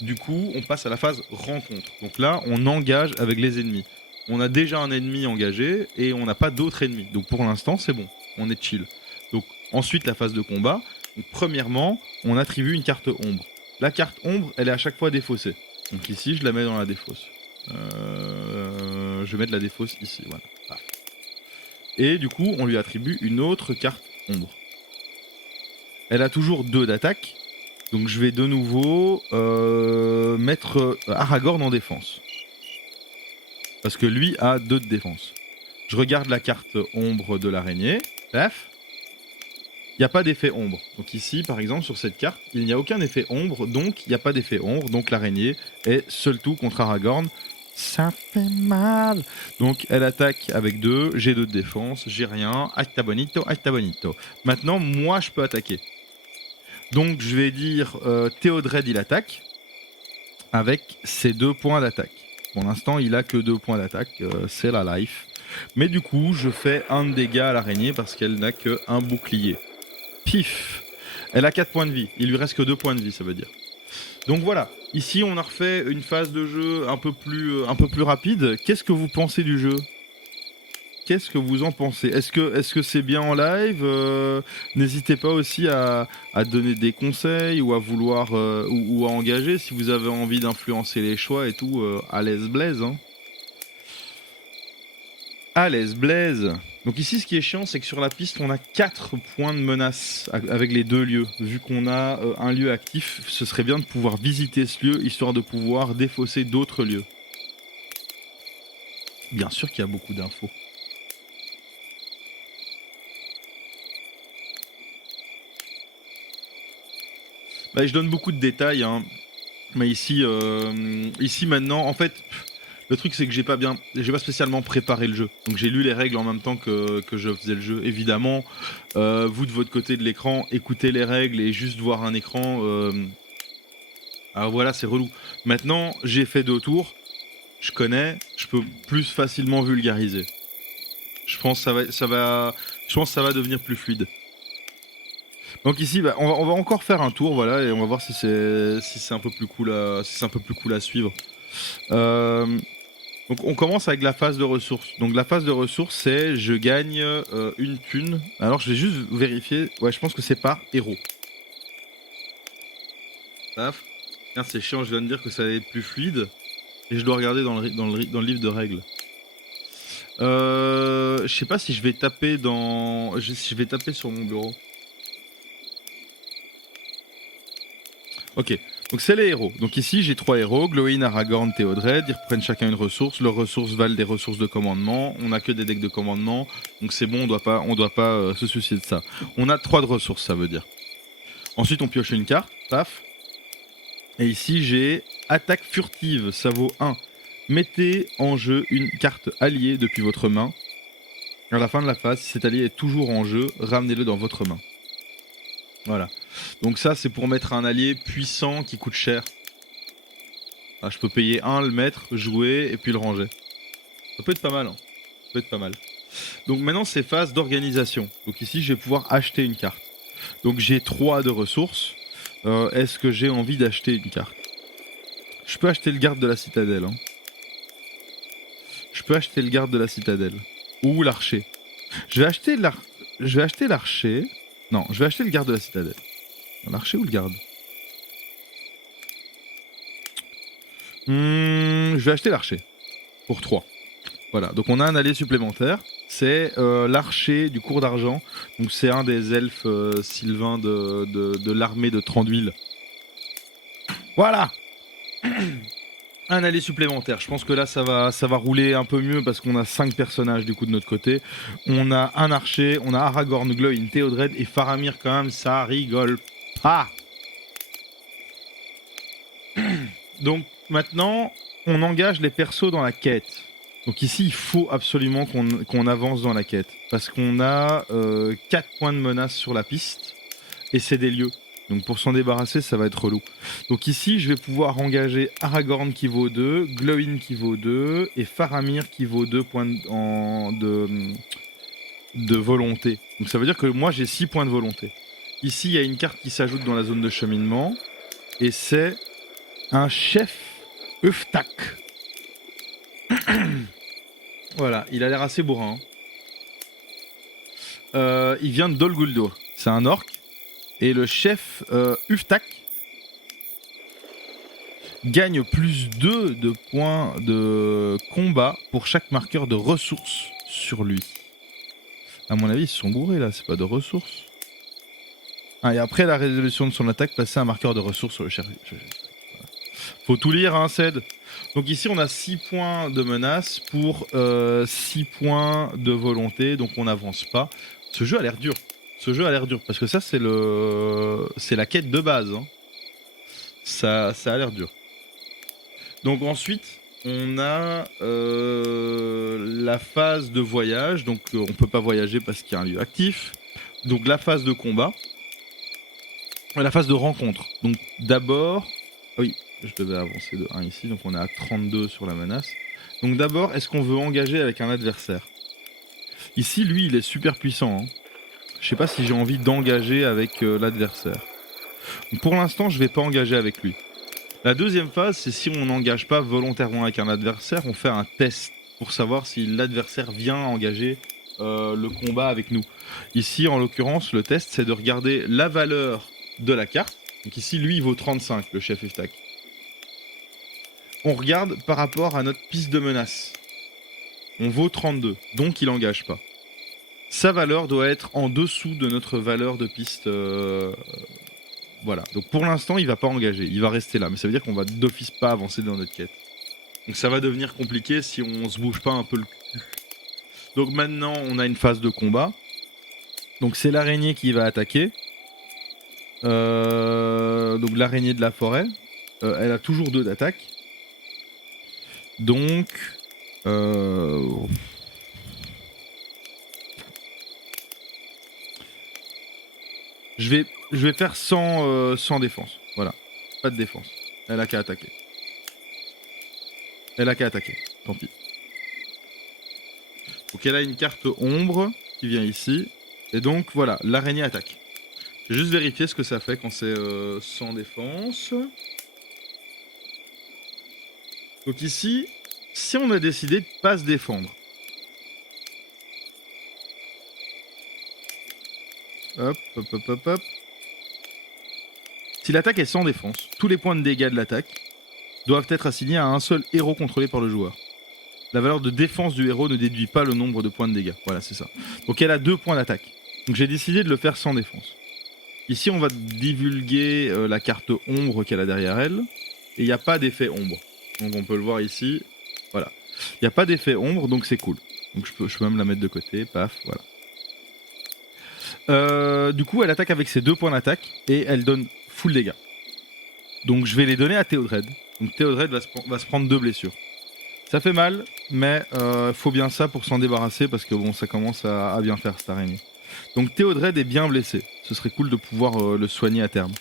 Du coup, on passe à la phase rencontre. Donc là, on engage avec les ennemis. On a déjà un ennemi engagé et on n'a pas d'autres ennemis. Donc pour l'instant, c'est bon. On est chill. Donc ensuite, la phase de combat. Donc, premièrement, on attribue une carte ombre. La carte ombre, elle est à chaque fois défaussée. Donc ici, je la mets dans la défausse. Je vais mettre la défausse ici. Voilà. Ah. Et du coup, on lui attribue une autre carte ombre. Elle a toujours 2 d'attaque. Donc je vais de nouveau mettre Aragorn en défense. Parce que lui a 2 de défense. Je regarde la carte ombre de l'araignée. Paf. Il n'y a pas d'effet ombre. Donc ici, par exemple, sur cette carte, il n'y a aucun effet ombre. Donc il n'y a pas d'effet ombre. Donc l'araignée est seul tout contre Aragorn. Ça fait mal. Donc elle attaque avec 2. J'ai 2 de défense. J'ai rien. Acta bonito, acta bonito. Maintenant, moi, je peux attaquer. Donc je vais dire Théodred il attaque avec ses 2 points d'attaque. Pour l'instant il a que 2 points d'attaque, c'est la life. Mais du coup je fais un de dégâts à l'araignée parce qu'elle n'a qu'un bouclier. Pif. Elle a 4 points de vie, il lui reste que 2 points de vie ça veut dire. Donc voilà, ici on a refait une phase de jeu un peu plus rapide. Qu'est-ce que vous pensez du jeu ? Qu'est-ce que vous en pensez ? Est-ce que c'est bien en live ? N'hésitez pas aussi à donner des conseils ou à vouloir ou à engager si vous avez envie d'influencer les choix et tout. À l'aise Blaise. Hein. À l'aise Blaise. Donc ici, ce qui est chiant, c'est que sur la piste, on a 4 points de menace avec les 2 lieux. Vu qu'on a un lieu actif, ce serait bien de pouvoir visiter ce lieu, histoire de pouvoir défausser d'autres lieux. Bien sûr qu'il y a beaucoup d'infos. Bah, je donne beaucoup de détails, hein. Mais ici maintenant, en fait, le truc c'est que j'ai pas spécialement préparé le jeu. Donc j'ai lu les règles en même temps que je faisais le jeu. Évidemment, vous de votre côté de l'écran, écoutez les règles et juste voir un écran. Alors voilà, c'est relou. Maintenant, j'ai fait 2 tours, je connais, je peux plus facilement vulgariser. Je pense que ça va devenir plus fluide. Donc ici, bah, on va encore faire un tour, voilà, et on va voir si c'est un peu plus cool à suivre. Donc on commence avec la phase de ressources. Donc la phase de ressources, c'est je gagne une thune. Alors je vais juste vérifier. Ouais, je pense que c'est par héros. Paf. Merde, c'est chiant, je viens de dire que ça allait être plus fluide. Et je dois regarder dans le livre de règles. Je sais pas si je vais taper je vais taper sur mon bureau. Ok, donc c'est les héros. Donc ici j'ai 3 héros, Glowin, Aragorn, Théodred. Ils reprennent chacun une ressource. Leurs ressources valent des ressources de commandement. On n'a que des decks de commandement, donc c'est bon, on doit pas se soucier de ça. On a 3 de ressources, ça veut dire. Ensuite on pioche une carte, paf. Et ici j'ai attaque furtive, ça vaut 1. Mettez en jeu une carte alliée depuis votre main. À la fin de la phase, si cet allié est toujours en jeu, ramenez-le dans votre main. Voilà. Donc ça c'est pour mettre un allié puissant qui coûte cher. Ah, je peux payer un, le mettre, jouer et puis le ranger. Ça peut être pas mal, hein. Ça peut être pas mal. Donc maintenant c'est phase d'organisation. Donc ici je vais pouvoir acheter une carte. Donc j'ai 3 de ressources. Est-ce que j'ai envie d'acheter une carte? Je peux acheter le garde de la citadelle. Hein. Je peux acheter le garde de la citadelle. Ou l'archer. Je vais acheter l'archer. Non, je vais acheter le garde de la citadelle. L'archer ou le garde? Je vais acheter l'archer. Pour 3. Voilà, donc on a un allié supplémentaire. C'est l'archer du cours d'argent. Donc c'est un des elfes sylvains de l'armée de Tranduil. Voilà. Un allié supplémentaire. Je pense que là ça va rouler un peu mieux parce qu'on a 5 personnages du coup de notre côté. On a un archer, on a Aragorn, Glóin, Théodred et Faramir quand même, ça rigole pas. Donc maintenant, on engage les persos dans la quête. Donc ici, il faut absolument qu'on avance dans la quête. Parce qu'on a 4 points de menace sur la piste. Et c'est des lieux. Donc pour s'en débarrasser, ça va être relou. Donc ici, je vais pouvoir engager Aragorn qui vaut 2, Glóin qui vaut 2, et Faramir qui vaut 2 points de volonté. Donc ça veut dire que moi, j'ai 6 points de volonté. Ici, il y a une carte qui s'ajoute dans la zone de cheminement. Et c'est un chef Uftak. Voilà, il a l'air assez bourrin. Il vient de Dol Guldur. C'est un orc. Et le chef Uftak gagne plus 2 de points de combat pour chaque marqueur de ressources sur lui. À mon avis, ils se sont bourrés là, c'est pas de ressources. Ah, et après la résolution de son attaque, passer un marqueur de ressources sur le chef. Faut tout lire, hein, Ced. Donc ici, on a 6 points de menace pour 6 points de volonté, donc on n'avance pas. Ce jeu a l'air dur. Ce jeu a l'air dur, parce que ça, c'est la quête de base. Hein. Ça a l'air dur. Donc ensuite, on a la phase de voyage. Donc on peut pas voyager parce qu'il y a un lieu actif. Donc la phase de combat. La phase de rencontre. Donc d'abord... Oui, je devais avancer de 1 ici, donc on est à 32 sur la menace. Donc d'abord, est-ce qu'on veut engager avec un adversaire? Ici, lui, il est super puissant. Hein. Je sais pas si j'ai envie d'engager avec l'adversaire. Pour l'instant, je vais pas engager avec lui. La deuxième phase, c'est si on n'engage pas volontairement avec un adversaire, on fait un test pour savoir si l'adversaire vient engager le combat avec nous. Ici, en l'occurrence, le test, c'est de regarder la valeur de la carte. Donc ici, lui, il vaut 35, le chef Uftak. On regarde par rapport à notre piste de menace. On vaut 32, donc il n'engage pas. Sa valeur doit être en dessous de notre valeur de piste. Voilà. Donc pour l'instant, il va pas engager. Il va rester là. Mais ça veut dire qu'on va d'office pas avancer dans notre quête. Donc ça va devenir compliqué si on se bouge pas un peu le cul. Donc maintenant, on a une phase de combat. Donc c'est l'araignée qui va attaquer. Donc l'araignée de la forêt. Elle a toujours 2 d'attaque. Donc... Je vais faire sans défense. Voilà. Pas de défense. Elle a qu'à attaquer. Elle a qu'à attaquer. Tant pis. Donc elle a une carte ombre qui vient ici. Et donc voilà, l'araignée attaque. Je vais juste vérifier ce que ça fait quand c'est sans défense. Donc ici, si on a décidé de pas se défendre. Hop, hop, hop, hop, hop. Si l'attaque est sans défense, tous les points de dégâts de l'attaque doivent être assignés à un seul héros contrôlé par le joueur. La valeur de défense du héros ne déduit pas le nombre de points de dégâts. Voilà, c'est ça. Donc elle a 2 points d'attaque. Donc j'ai décidé de le faire sans défense. Ici, on va divulguer la carte ombre qu'elle a derrière elle. Et il n'y a pas d'effet ombre. Donc on peut le voir ici. Voilà. Il n'y a pas d'effet ombre, donc c'est cool. Donc je peux même la mettre de côté. Paf, voilà. Du coup, elle attaque avec ses 2 points d'attaque et elle donne full dégâts. Donc je vais les donner à Théodred. Donc Théodred va se prendre 2 blessures. Ça fait mal, mais faut bien ça pour s'en débarrasser parce que bon, ça commence à bien faire cette araignée. Donc Théodred est bien blessé. Ce serait cool de pouvoir le soigner à terme.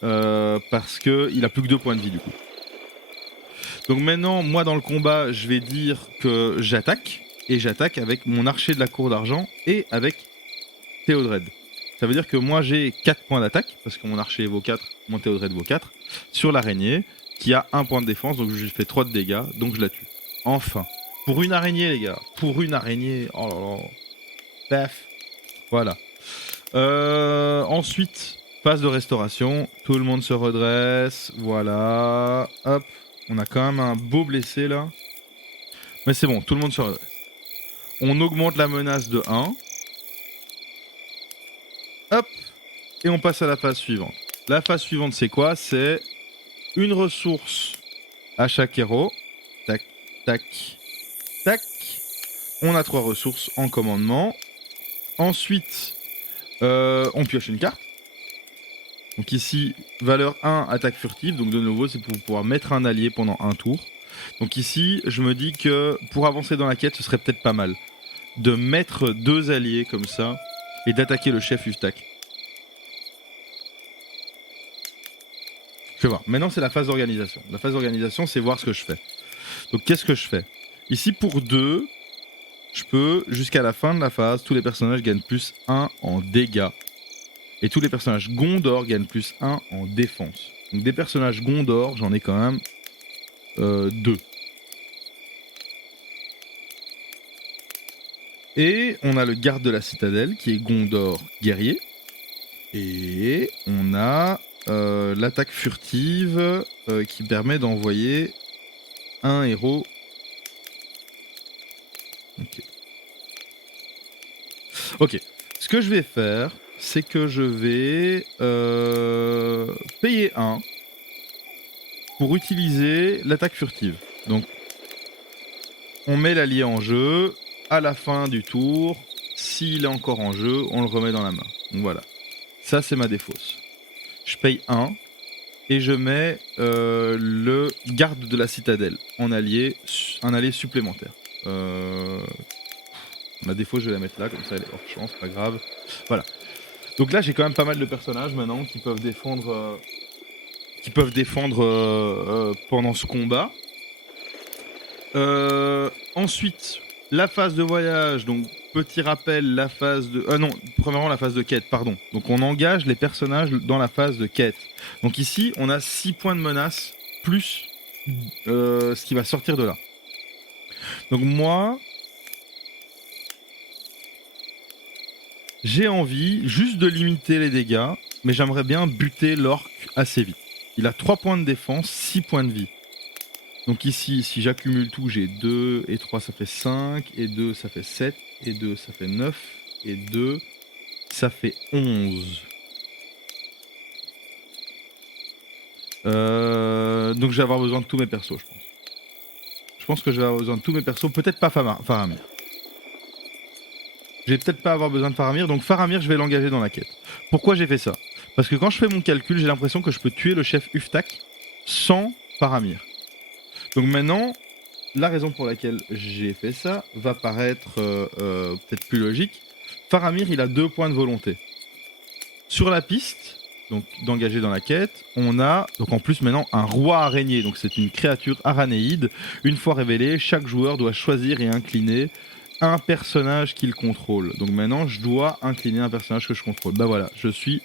Parce qu'il a plus que 2 points de vie du coup. Donc maintenant, moi dans le combat, je vais dire que j'attaque. Et j'attaque avec mon archer de la cour d'argent et avec Théodred. Ça veut dire que moi j'ai 4 points d'attaque, parce que mon archer vaut 4, mon Théodred vaut 4, sur l'araignée, qui a 1 point de défense, donc je lui fais 3 de dégâts, donc je la tue. Enfin. Pour une araignée, les gars. Pour une araignée. Oh là là. Paf. Voilà. Ensuite, phase de restauration. Tout le monde se redresse. Voilà. Hop. On a quand même un beau blessé là. Mais c'est bon, tout le monde se redresse. On augmente la menace de 1. Hop. Et on passe à la phase suivante. La phase suivante, c'est quoi? C'est une ressource à chaque héros. Tac, tac, tac. On a 3 ressources en commandement. Ensuite, on pioche une carte. Donc ici, valeur 1, attaque furtive. Donc de nouveau, c'est pour pouvoir mettre un allié pendant un tour. Donc ici, je me dis que pour avancer dans la quête, ce serait peut-être pas mal de mettre 2 alliés comme ça et d'attaquer le chef Uftak. Je vais voir. Maintenant, c'est la phase d'organisation. La phase d'organisation, c'est voir ce que je fais. Donc qu'est-ce que je fais? Ici, pour 2, je peux, jusqu'à la fin de la phase, tous les personnages gagnent plus 1 en dégâts. Et tous les personnages Gondor gagnent plus 1 en défense. Donc des personnages Gondor, j'en ai quand même 2. Et on a le garde de la citadelle qui est Gondor guerrier. Et on a l'attaque furtive qui permet d'envoyer un héros. Ok. Ce que je vais faire, c'est que je vais payer 1 pour utiliser l'attaque furtive. Donc, on met l'allié en jeu. À la fin du tour, s'il est encore en jeu, on le remet dans la main. Donc voilà. Ça, c'est ma défausse. Je paye 1 et je mets le garde de la citadelle en allié, un allié supplémentaire. Ma défausse, je vais la mettre là, comme ça elle est hors champ, c'est pas grave. Voilà. Donc là, j'ai quand même pas mal de personnages maintenant qui peuvent défendre, pendant ce combat. Ensuite, la phase de voyage. Donc, petit rappel, la phase de... non, premièrement, la phase de quête, pardon. Donc, on engage les personnages dans la phase de quête. Donc ici, on a 6 points de menace, plus ce qui va sortir de là. Donc moi... j'ai envie juste de limiter les dégâts, mais j'aimerais bien buter l'orc assez vite. Il a 3 points de défense, 6 points de vie. Donc ici, si j'accumule tout, j'ai 2 et 3, ça fait 5, et 2, ça fait 7, et 2, ça fait 9, et 2, ça fait 11. Donc je vais avoir besoin de tous mes persos, je pense. Je pense que je vais avoir besoin de tous mes persos, peut-être pas Faramir. Je vais peut-être pas avoir besoin de Faramir, donc Faramir, je vais l'engager dans la quête. Pourquoi j'ai fait ça? Parce que quand je fais mon calcul, j'ai l'impression que je peux tuer le chef Uftak sans Faramir. Donc maintenant, la raison pour laquelle j'ai fait ça va paraître peut-être plus logique. Faramir, il a 2 points de volonté. Sur la piste, donc d'engager dans la quête, on a donc en plus maintenant un roi araignée. Donc c'est une créature aranéide. Une fois révélée, chaque joueur doit choisir et incliner un personnage qu'il contrôle. Donc maintenant, je dois incliner un personnage que je contrôle. Bah voilà, je suis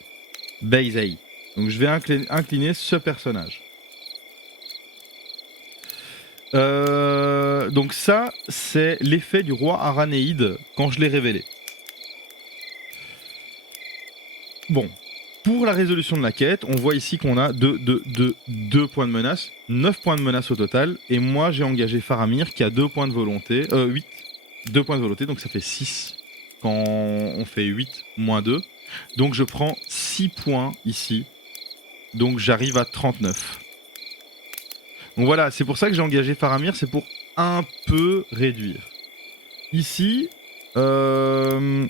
Beizei. Donc je vais incliner ce personnage. Donc ça, c'est l'effet du roi aranéide quand je l'ai révélé. Bon, pour la résolution de la quête, on voit ici qu'on a 2 points de menace, 9 points de menace au total, et moi j'ai engagé Faramir qui a 2 points de volonté, 8, 2 points de volonté, donc ça fait 6 quand on fait 8 moins 2. Donc je prends 6 points ici, donc j'arrive à 39. Donc voilà, c'est pour ça que j'ai engagé Faramir, c'est pour un peu réduire. Ici, je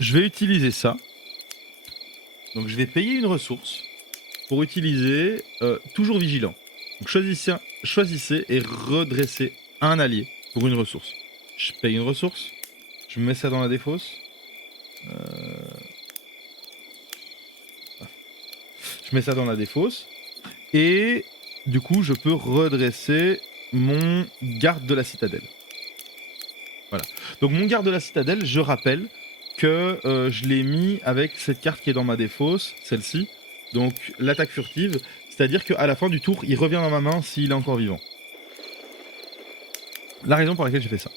vais utiliser ça. Donc je vais payer une ressource pour utiliser toujours vigilant. Donc choisissez et redressez un allié pour une ressource. Je paye une ressource, je mets ça dans la défausse, Je mets ça dans la défausse. Et du coup, je peux redresser mon garde de la citadelle. Voilà. Donc mon garde de la citadelle, je rappelle que je l'ai mis avec cette carte qui est dans ma défausse, celle-ci. Donc l'attaque furtive, c'est-à-dire qu'à la fin du tour, il revient dans ma main s'il est encore vivant. La raison pour laquelle j'ai fait ça,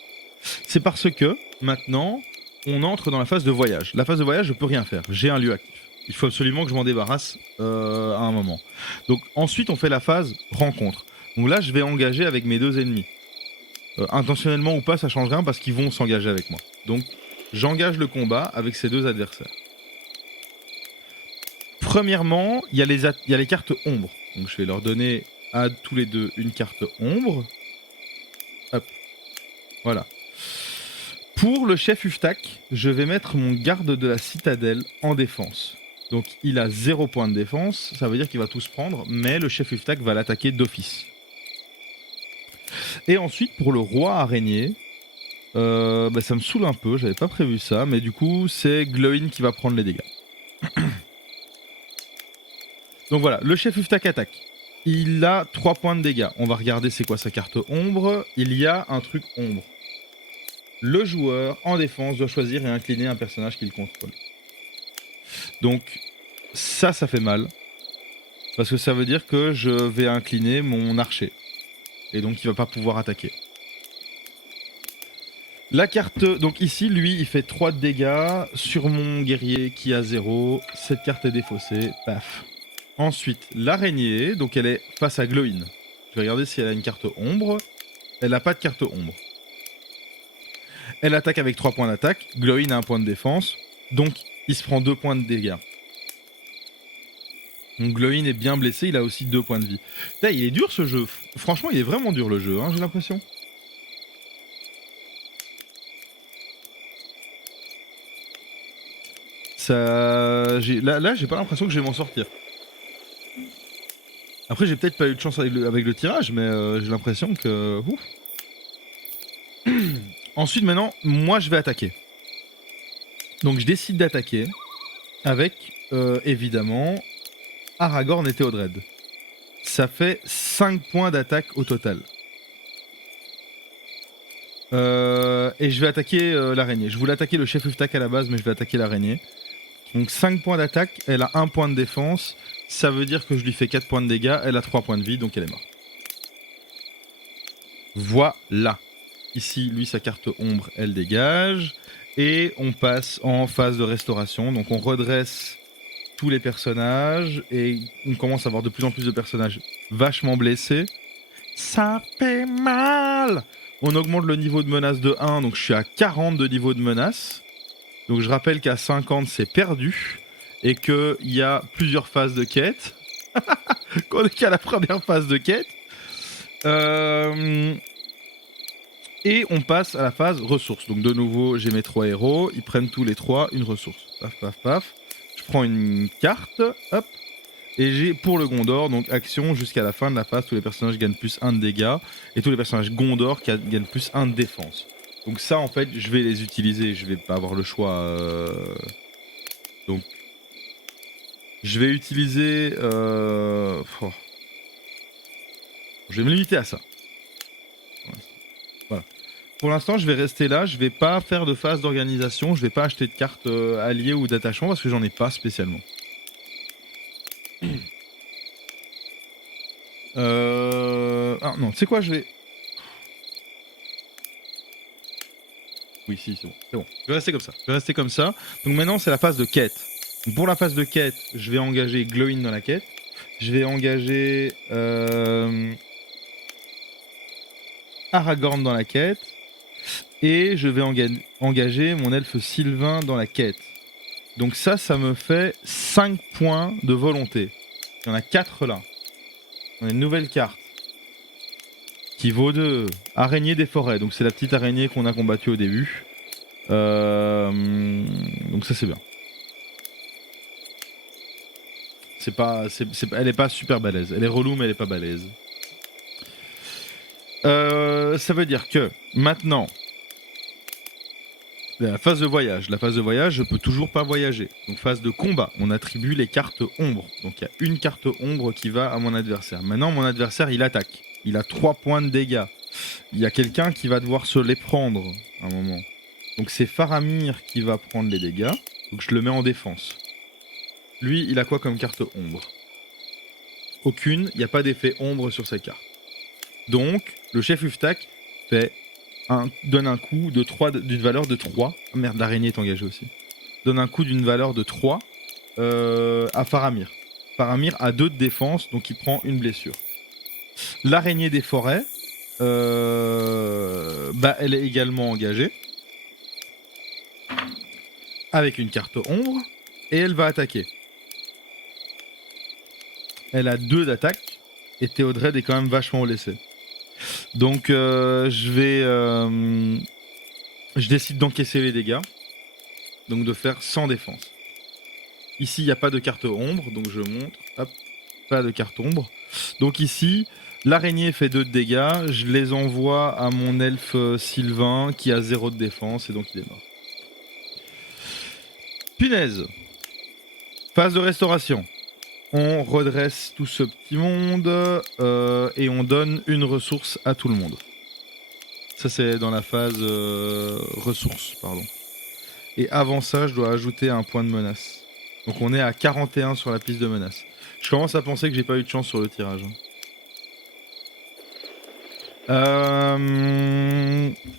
c'est parce que maintenant, on entre dans la phase de voyage. La phase de voyage, je peux rien faire. J'ai un lieu actif. Il faut absolument que je m'en débarrasse à un moment. Donc ensuite, on fait la phase rencontre. Donc là, je vais engager avec mes deux ennemis. Intentionnellement ou pas, ça change rien parce qu'ils vont s'engager avec moi. Donc j'engage le combat avec ces deux adversaires. Premièrement, il y a les cartes ombre. Donc je vais leur donner à tous les deux une carte ombre. Hop. Voilà. Pour le chef Uftak, je vais mettre mon garde de la citadelle en défense. Donc il a 0 point de défense, ça veut dire qu'il va tous prendre, mais le chef Uftak va l'attaquer d'office. Et ensuite pour le roi araignée, ça me saoule un peu, j'avais pas prévu ça, mais du coup c'est Glowin qui va prendre les dégâts. Donc voilà, le chef Uftak attaque. Il a 3 points de dégâts. On va regarder c'est quoi sa carte ombre. Il y a un truc ombre. Le joueur, en défense, doit choisir et incliner un personnage qu'il contrôle. Donc ça fait mal. Parce que ça veut dire que je vais incliner mon archer. Et donc il va pas pouvoir attaquer. La carte, donc ici, lui, il fait 3 de dégâts sur mon guerrier qui a 0. Cette carte est défaussée, paf. Ensuite, l'araignée, donc elle est face à Glowin. Je vais regarder si elle a une carte ombre. Elle n'a pas de carte ombre. Elle attaque avec 3 points d'attaque. Glowin a 1 point de défense. Donc il se prend 2 points de dégâts. Donc Glowin est bien blessé, il a aussi 2 points de vie. Putain, il est dur ce jeu. Franchement, il est vraiment dur le jeu, hein, j'ai l'impression. Ça... Là, j'ai pas l'impression que je vais m'en sortir. Après, j'ai peut-être pas eu de chance avec le tirage, mais j'ai l'impression que... Ouf. Ensuite, maintenant, moi, je vais attaquer. Donc, je décide d'attaquer avec, évidemment, Aragorn et Théodred. Ça fait 5 points d'attaque au total. Et je vais attaquer l'araignée. Je voulais attaquer le chef Uftak à la base, mais je vais attaquer l'araignée. Donc 5 points d'attaque, elle a 1 point de défense. Ça veut dire que je lui fais 4 points de dégâts, elle a 3 points de vie, donc elle est morte. Voilà. Ici, lui, sa carte ombre, elle dégage. Et on passe en phase de restauration. Donc on redresse tous les personnages. Et on commence à avoir de plus en plus de personnages vachement blessés. Ça fait mal! On augmente le niveau de menace de 1, donc je suis à 40 de niveau de menace. Donc je rappelle qu'à 50, c'est perdu. Et qu'il y a plusieurs phases de quête. Qu'on est qu'à la première phase de quête. Et on passe à la phase ressources. Donc de nouveau, j'ai mes 3 héros. Ils prennent tous les 3 une ressource. Paf, paf, paf. Je prends une carte. Hop. Et j'ai pour le Gondor, donc action jusqu'à la fin de la phase, tous les personnages gagnent plus 1 de dégâts. Et tous les personnages Gondor gagnent plus 1 de défense. Donc ça, en fait, je vais les utiliser. Je vais pas avoir le choix. Donc, je vais utiliser... Oh. Je vais me limiter à ça. Voilà. Pour l'instant, je vais rester là. Je vais pas faire de phase d'organisation. Je vais pas acheter de cartes alliées ou d'attachement parce que j'en ai pas spécialement. Ah non, tu sais quoi, je vais... Oui, si, c'est bon, c'est bon. Je vais rester comme ça. Je vais rester comme ça. Donc maintenant, c'est la phase de quête. Donc pour la phase de quête, je vais engager Glowin dans la quête. Je vais engager Aragorn dans la quête. Et je vais engager mon elfe Sylvain dans la quête. Donc ça me fait 5 points de volonté. Il y en a 4 là. On a une nouvelle carte. Qui vaut 2. Araignée des forêts. Donc c'est la petite araignée qu'on a combattue au début. Donc ça c'est bien. Elle est pas super balèze. Elle est relou mais elle est pas balèze. Ça veut dire que maintenant, La phase de voyage. La phase de voyage, je peux toujours pas voyager. Donc phase de combat, on attribue les cartes ombre. Donc il y a une carte ombre qui va à mon adversaire. Maintenant, mon adversaire, il attaque. Il a 3 points de dégâts. Il y a quelqu'un qui va devoir se les prendre à un moment. Donc c'est Faramir qui va prendre les dégâts. Donc je le mets en défense. Lui, il a quoi comme carte ombre? Aucune, il n'y a pas d'effet ombre sur cette carte. Donc, le chef Uftak donne un coup d'une valeur de 3. Oh merde, l'araignée est engagée aussi. Donne un coup d'une valeur de 3 à Faramir. Faramir a 2 de défense, donc il prend une blessure. L'araignée des forêts, elle est également engagée. Avec une carte ombre. Et elle va attaquer. Elle a 2 d'attaque. Et Théodred est quand même vachement blessé. Donc je décide d'encaisser les dégâts. Donc de faire 100 défense. Ici il n'y a pas de carte ombre. Donc je montre. Hop, pas de carte ombre. Donc ici, l'araignée fait 2 de dégâts. Je les envoie à mon elfe Sylvain qui a 0 de défense. Et donc il est mort. Punaise. Phase de restauration. On redresse tout ce petit monde et on donne une ressource à tout le monde. Ça c'est dans la phase ressources, pardon. Et avant ça, je dois ajouter un point de menace. Donc on est à 41 sur la piste de menace. Je commence à penser que j'ai pas eu de chance sur le tirage.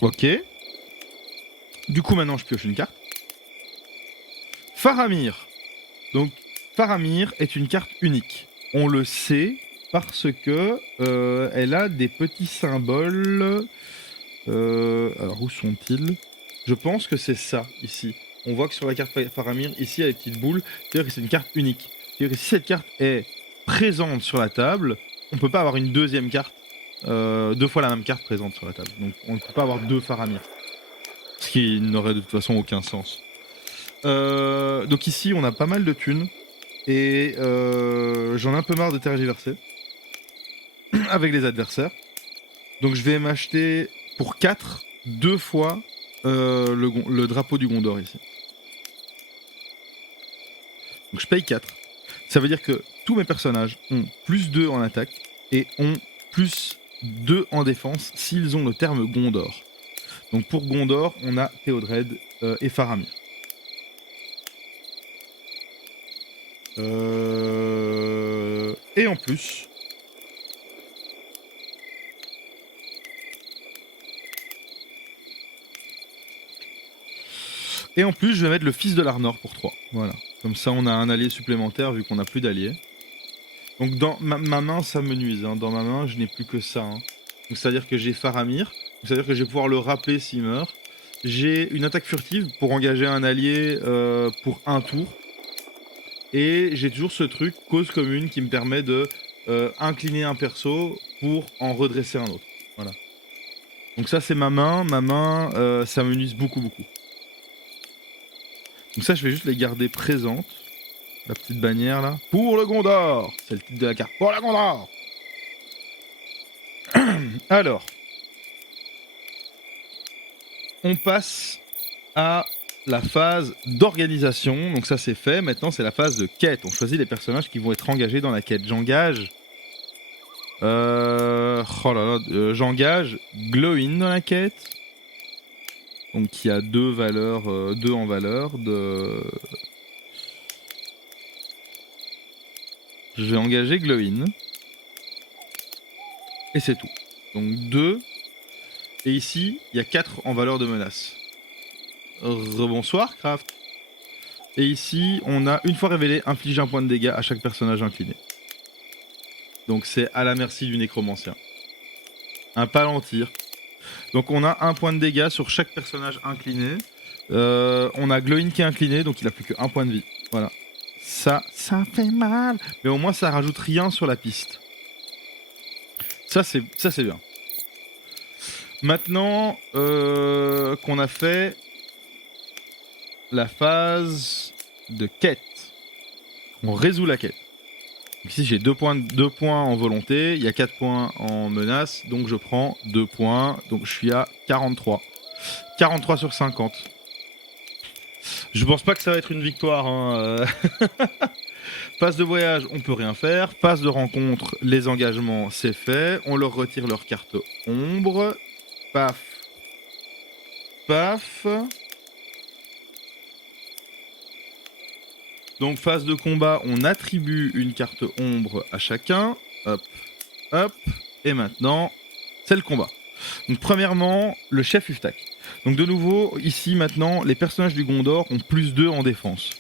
Ok. Du coup maintenant je pioche une carte. Faramir. Donc Faramir est une carte unique. On le sait parce que elle a des petits symboles. Alors où sont-ils? Je pense que c'est ça ici. On voit que sur la carte Faramir, ici, il y a des petites boules. C'est-à-dire que c'est une carte unique. C'est-à-dire que si cette carte est présente sur la table, on ne peut pas avoir une deuxième carte, 2 fois la même carte présente sur la table. Donc on ne peut pas avoir 2 Faramir. Ce qui n'aurait de toute façon aucun sens. Donc ici, on a pas mal de thunes. Et j'en ai un peu marre de tergiverser avec les adversaires. Donc je vais m'acheter pour 4, 2 fois le drapeau du Gondor ici. Donc je paye 4. Ça veut dire que tous mes personnages ont plus 2 en attaque et ont plus 2 en défense s'ils ont le terme Gondor. Donc pour Gondor, on a Théodred et Faramir. Et en plus... je vais mettre le fils de l'Arnor pour 3. Voilà. Comme ça, on a un allié supplémentaire vu qu'on n'a plus d'alliés. Donc dans ma main, ça me nuise. Hein. Dans ma main, je n'ai plus que ça. Hein. Donc c'est-à-dire que j'ai Faramir. C'est-à-dire que je vais pouvoir le rappeler s'il meurt. J'ai une attaque furtive pour engager un allié pour un tour. Et j'ai toujours ce truc, cause commune, qui me permet de incliner un perso pour en redresser un autre. Voilà. Donc ça, c'est ma main. Ma main, ça me nuise beaucoup, beaucoup. Donc ça, je vais juste les garder présentes. La petite bannière là. Pour le Gondor. C'est le titre de la carte. Pour le Gondor. Alors. On passe à la phase d'organisation. Donc ça, c'est fait. Maintenant, c'est la phase de quête. On choisit les personnages qui vont être engagés dans la quête. J'engage... j'engage Glowin dans la quête. Donc qui a 2 valeurs, 2 en valeur de... Je vais engager Glowin. Et c'est tout. Donc 2. Et ici, il y a 4 en valeur de menace. Rebonsoir, Craft. Et ici, on a, une fois révélé, inflige un point de dégâts à chaque personnage incliné. Donc c'est à la merci du nécromancien. Un palantir. Donc on a un point de dégâts sur chaque personnage incliné. On a Glowin qui est incliné, donc il a plus que 1 point de vie. Voilà. Ça fait mal. Mais au moins ça rajoute rien sur la piste. Ça c'est bien. Maintenant qu'on a fait la phase de quête. On résout la quête. Donc ici j'ai 2 points en volonté, il y a 4 points en menace, donc je prends 2 points, donc je suis à 43. 43 sur 50. Je pense pas que ça va être une victoire. Hein. Passe de voyage, on peut rien faire. Passe de rencontre, les engagements, c'est fait. On leur retire leur carte ombre. Paf. Paf. Donc phase de combat, on attribue une carte ombre à chacun. Hop, hop. Et maintenant, c'est le combat. Donc premièrement, le chef Uftak. Donc de nouveau, ici maintenant, les personnages du Gondor ont +2 en défense.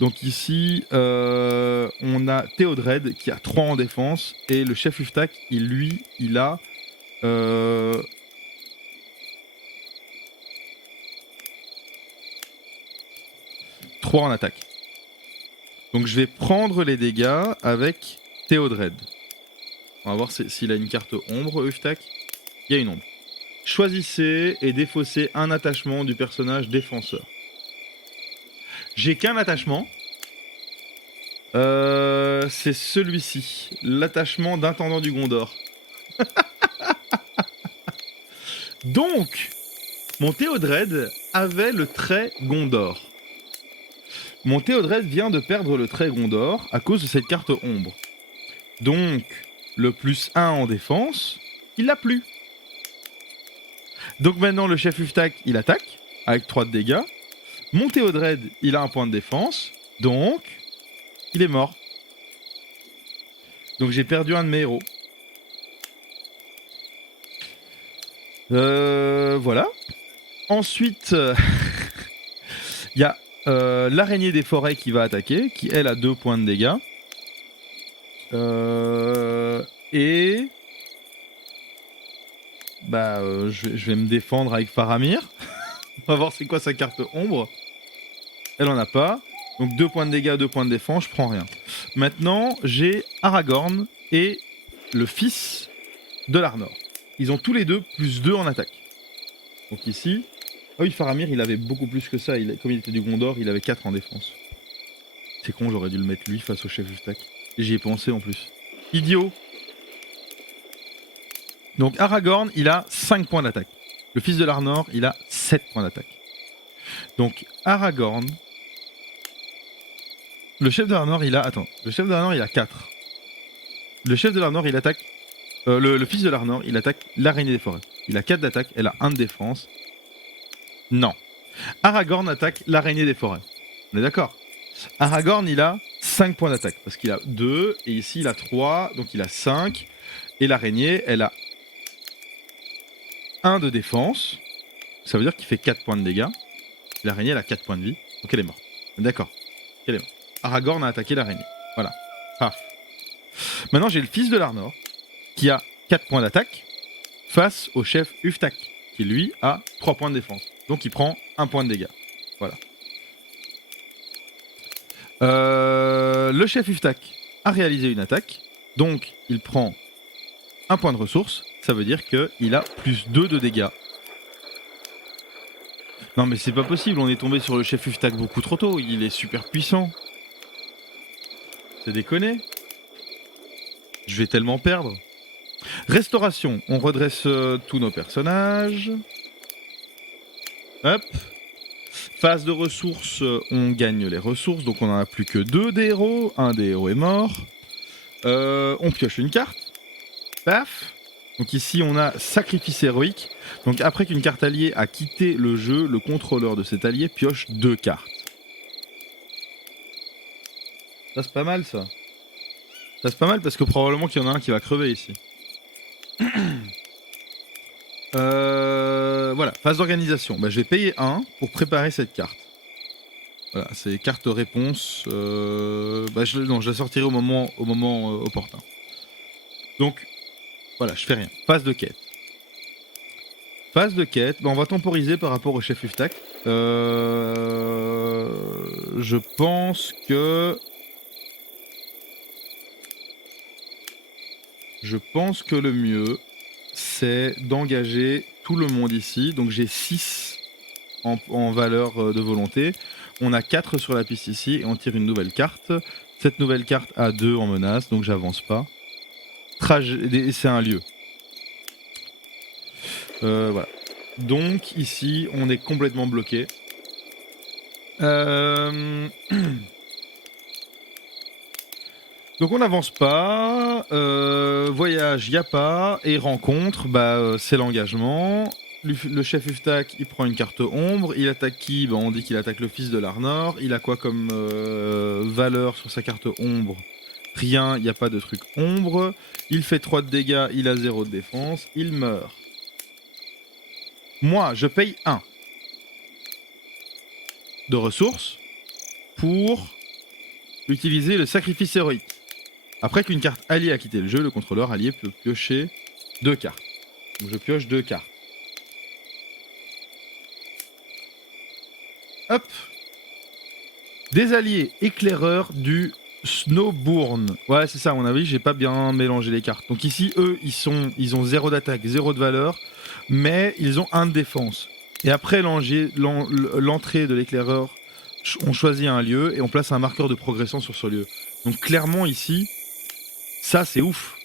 Donc ici, on a Théodred qui a 3 en défense. Et le chef Uftak, il a... 3 en attaque. Donc je vais prendre les dégâts avec Théodred. On va voir s'il a une carte ombre, Uftak. Il y a une ombre. Choisissez et défaussez un attachement du personnage défenseur. J'ai qu'un attachement. C'est celui-ci. L'attachement d'intendant du Gondor. Donc, mon Théodred avait le trait Gondor. Mon Théodred vient de perdre le trait Gondor à cause de cette carte ombre. Donc, le +1 en défense, il l'a plus. Donc maintenant, le chef Uftak, il attaque avec 3 de dégâts. Mon Théodred, il a un point de défense. Donc, il est mort. Donc j'ai perdu un de mes héros. Voilà. Ensuite, il y a l'araignée des forêts qui va attaquer, qui elle a 2 points de dégâts. Et... je vais me défendre avec Faramir. On va voir c'est quoi sa carte ombre. Elle en a pas. Donc 2 points de dégâts, 2 points de défense, je prends rien. Maintenant, j'ai Aragorn et le fils de l'Arnor. Ils ont tous les deux +2 en attaque. Donc ici... Ah oui, Faramir, il avait beaucoup plus que ça. Comme il était du Gondor, il avait 4 en défense. C'est con, j'aurais dû le mettre lui face au chef Uftak. J'y ai pensé en plus. Idiot. Donc Aragorn, il a 5 points d'attaque. Le fils de l'Arnor, il a 7 points d'attaque. Donc Aragorn... Le chef de l'Arnor, il a... Attends. Le chef de l'Arnor, il a 4. Le chef de l'Arnor, il attaque... le fils de l'Arnor, il attaque l'araignée des forêts. Il a 4 d'attaque, elle a 1 de défense. Non. Aragorn attaque l'araignée des forêts. On est d'accord. Aragorn, il a 5 points d'attaque. Parce qu'il a 2, et ici, il a 3, donc il a 5. Et l'araignée, elle a 1 de défense. Ça veut dire qu'il fait 4 points de dégâts. L'araignée, elle a 4 points de vie. Donc elle est morte. D'accord. Elle est morte. Aragorn a attaqué l'araignée. Voilà. Paf. Maintenant, j'ai le fils de l'Arnor, qui a 4 points d'attaque, face au chef Uftak, qui lui a 3 points de défense. Donc il prend 1 point de dégâts. Voilà. Le chef Uftak a réalisé une attaque, donc il prend 1 point de ressource. Ça veut dire qu'il a +2 de dégâts. Non mais c'est pas possible, on est tombé sur le chef Uftak beaucoup trop tôt. Il est super puissant. C'est déconné. Je vais tellement perdre. Restauration, on redresse tous nos personnages. Hop. Phase de ressources, on gagne les ressources, donc on n'en a plus que 2 des héros. Un des héros est mort. On pioche une carte. Paf. Donc ici on a sacrifice héroïque. Donc après qu'une carte alliée a quitté le jeu, le contrôleur de cet allié pioche 2 cartes. Ça c'est pas mal ça. Ça c'est pas mal parce que probablement qu'il y en a un qui va crever ici. Voilà, phase d'organisation. Je vais payer 1 pour préparer cette carte. Voilà, c'est carte réponse. Je la sortirai au moment opportun. Donc, voilà, je fais rien. Phase de quête. Phase de quête, on va temporiser par rapport au chef Uftak. Je pense que le mieux, c'est d'engager tout le monde ici. Donc j'ai 6 en valeur de volonté. On a 4 sur la piste ici et on tire une nouvelle carte. Cette nouvelle carte a 2 en menace, donc j'avance pas. C'est un lieu. Voilà. Donc ici, on est complètement bloqué. Euh, Donc on n'avance pas, voyage, y a pas, et rencontre, c'est l'engagement. Le chef Uftak, il prend une carte ombre, il attaque qui? On dit qu'il attaque le fils de l'Arnor. Il a quoi comme valeur sur sa carte ombre? Rien, il n'y a pas de truc ombre. Il fait 3 de dégâts, il a 0 de défense, il meurt. Moi, je paye 1 de ressources pour utiliser le sacrifice héroïque. Après qu'une carte alliée a quitté le jeu, le contrôleur allié peut piocher 2 cartes. Donc je pioche 2 cartes. Hop. Des alliés éclaireurs du Snowbourne. Ouais, c'est ça, à mon avis, j'ai pas bien mélangé les cartes. Donc ici, eux, ils ont 0 d'attaque, 0 de valeur, mais ils ont 1 de défense. Et après l'entrée de l'éclaireur, on choisit un lieu et on place un marqueur de progression sur ce lieu. Donc clairement ici, ça c'est ouf.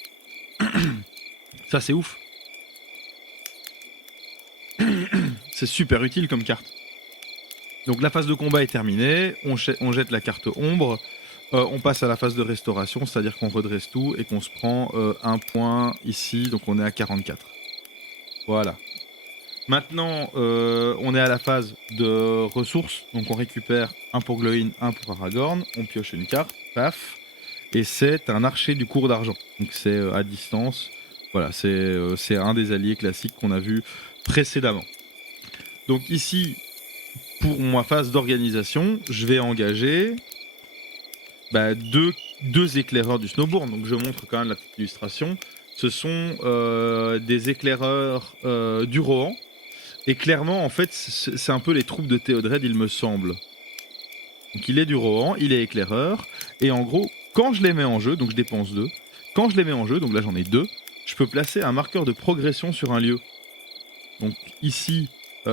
Ça c'est ouf. C'est super utile comme carte. Donc la phase de combat est terminée, on jette la carte ombre, on passe à la phase de restauration, c'est-à-dire qu'on redresse tout et qu'on se prend un point ici, donc on est à 44. Voilà. Maintenant, on est à la phase de ressources, donc on récupère un pour Glowin, un pour Aragorn, on pioche une carte, paf, et c'est un archer du cours d'argent, donc c'est à distance. Voilà, c'est un des alliés classiques qu'on a vu précédemment. Donc ici, pour ma phase d'organisation, je vais engager deux éclaireurs du Snowbourne. Donc je montre quand même la petite illustration. Ce sont des éclaireurs du Rohan. Et clairement, en fait, c'est un peu les troupes de Théodred, il me semble. Donc il est du Rohan, il est éclaireur. Et en gros, quand je les mets en jeu, donc je dépense 2. Quand je les mets en jeu, donc là j'en ai 2, je peux placer un marqueur de progression sur un lieu. Donc ici, et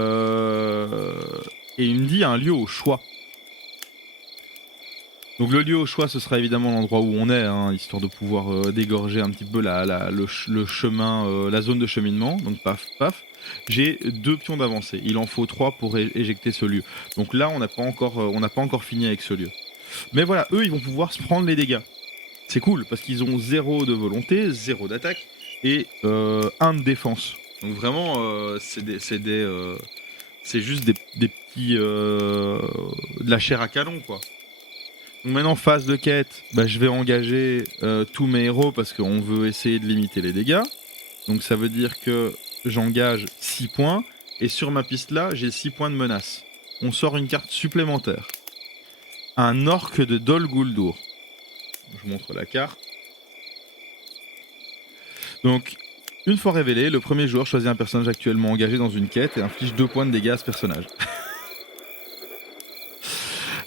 il me dit un lieu au choix. Donc le lieu au choix, ce sera évidemment l'endroit où on est, hein, histoire de pouvoir dégorger un petit peu le chemin, la zone de cheminement. Donc paf, paf. J'ai 2 pions d'avancée. Il en faut 3 pour éjecter ce lieu. Donc là, on n'a pas encore fini avec ce lieu. Mais voilà, eux, ils vont pouvoir se prendre les dégâts. C'est cool, parce qu'ils ont 0 de volonté, 0 d'attaque, et 1 de défense. Donc vraiment, c'est juste des petits... de la chair à canon, quoi. Donc maintenant, phase de quête, je vais engager tous mes héros parce qu'on veut essayer de limiter les dégâts. Donc ça veut dire que j'engage 6 points. Et sur ma piste là, j'ai 6 points de menace. On sort une carte supplémentaire. Un orc de Dol Guldur. Je vous montre la carte. Donc, une fois révélé, le premier joueur choisit un personnage actuellement engagé dans une quête et inflige 2 points de dégâts à ce personnage.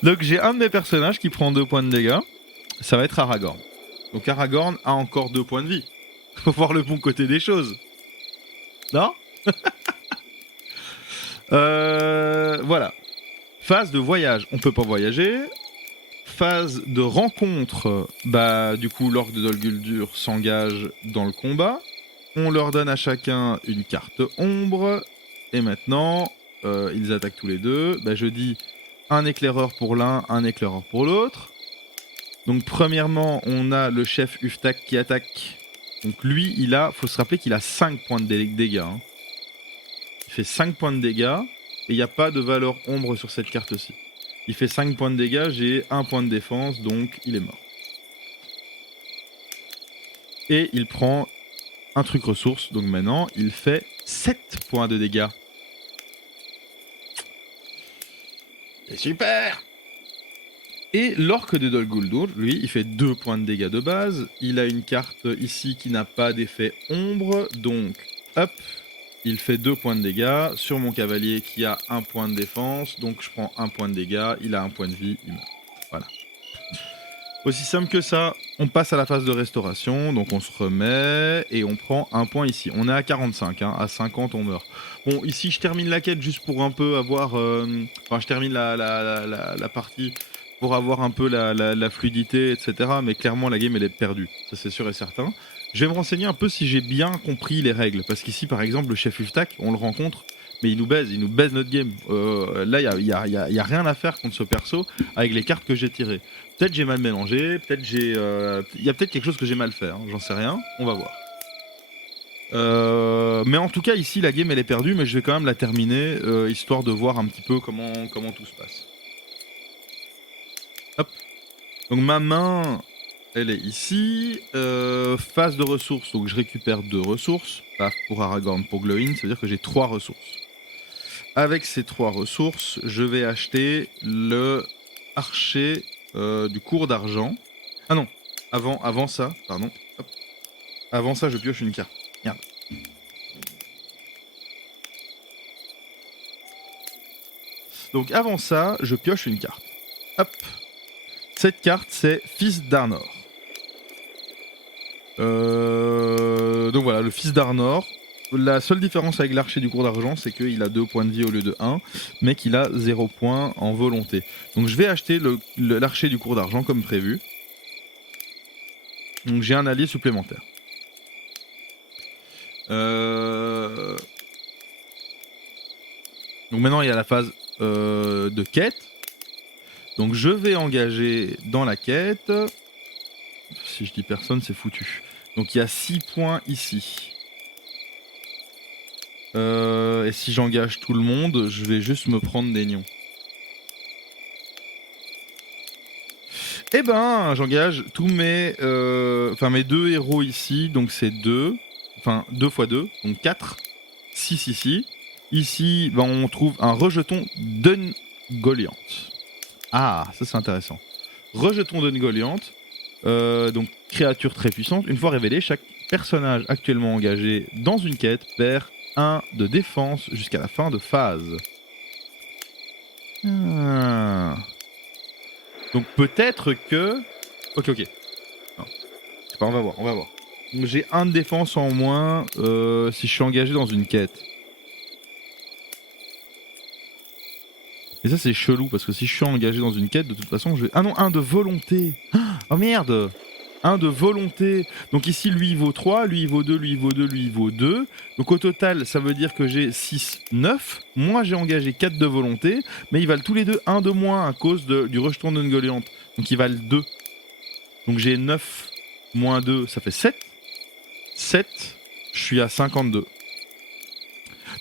Donc j'ai un de mes personnages qui prend 2 points de dégâts. Ça va être Aragorn. Donc Aragorn a encore 2 points de vie. Faut voir le bon côté des choses. Non? Voilà. Phase de voyage, on peut pas voyager. Phase de rencontre, du coup l'orc de Dol Guldur s'engage dans le combat. On leur donne à chacun une carte ombre. Et maintenant, ils attaquent tous les deux. Je dis un éclaireur pour l'un, un éclaireur pour l'autre. Donc premièrement, on a le chef Uftak qui attaque. Donc lui, faut se rappeler qu'il a 5 points de dégâts. Hein. Il fait 5 points de dégâts. Et il n'y a pas de valeur ombre sur cette carte-ci. Il fait 5 points de dégâts, j'ai 1 point de défense, donc il est mort. Et il prend un truc ressource, donc maintenant il fait 7 points de dégâts. C'est super! Et l'orc de Dol Guldur, lui, il fait 2 points de dégâts de base. Il a une carte ici qui n'a pas d'effet ombre, donc hop, il fait 2 points de dégâts. Sur mon cavalier qui a 1 point de défense, donc je prends 1 point de dégâts, il a 1 point de vie, il meurt. Voilà. Aussi simple que ça, on passe à la phase de restauration, donc on se remet et on prend 1 point ici. On est à 45, hein, à 50 on meurt. Bon, ici je termine la quête juste pour un peu avoir... je termine la partie pour avoir un peu la fluidité, etc. Mais clairement la game elle est perdue, ça c'est sûr et certain. Je vais me renseigner un peu si j'ai bien compris les règles, parce qu'ici par exemple le chef Uftak, on le rencontre mais il nous baise notre game. Là, y a rien à faire contre ce perso avec les cartes que j'ai tirées. Peut-être j'ai mal mélangé, peut-être il y a peut-être quelque chose que j'ai mal fait, hein, j'en sais rien, on va voir. Mais en tout cas ici la game elle est perdue, mais je vais quand même la terminer histoire de voir un petit peu comment tout se passe. Hop. Donc ma main elle est ici, phase de ressources, donc je récupère 2 ressources, paf pour Aragorn, pour Glowin, ça veut dire que j'ai 3 ressources. Avec ces 3 ressources, je vais acheter le archer du cours d'argent. Ah non, avant ça, pardon. Hop. Avant ça, je pioche une carte. Merde. Donc avant ça, je pioche une carte. Hop. Cette carte, c'est Fils d'Arnor. Donc voilà, le Fils d'Arnor. La seule différence avec l'archer du cours d'argent, c'est qu'il a 2 points de vie au lieu de 1, mais qu'il a 0 points en volonté. Donc je vais acheter l'archer du cours d'argent comme prévu. Donc j'ai un allié supplémentaire. Donc maintenant il y a la phase de quête. Donc je vais engager dans la quête. Si je dis personne, c'est foutu. Donc il y a 6 points ici. Et si j'engage tout le monde, je vais juste me prendre des nions. Eh ben, j'engage tous mes 2 héros ici, donc c'est 2. Enfin, 2 x 2, donc 4. 6 ici. Ici, ben, on trouve un rejeton d'Ungoliant. Ah, ça c'est intéressant. Rejeton d'Ungoliant, donc créature très puissante. Une fois révélée, chaque personnage actuellement engagé dans une quête perd 1 de défense jusqu'à la fin de phase. Ah. Donc peut-être que... Ok. Non. C'est pas, on va voir. J'ai 1 de défense en moins si je suis engagé dans une quête. Et ça c'est chelou parce que si je suis engagé dans une quête, de toute façon je vais... Ah non, 1 de volonté. Oh merde, 1 de volonté. Donc ici lui il vaut 3, lui il vaut 2, lui il vaut 2, lui il vaut 2. Donc au total ça veut dire que j'ai 6, 9. Moi j'ai engagé 4 de volonté, mais ils valent tous les deux 1 de moins à cause du rejeton d'Ungoliant. Donc ils valent 2. Donc j'ai 9 moins 2, ça fait 7. 7, je suis à 52.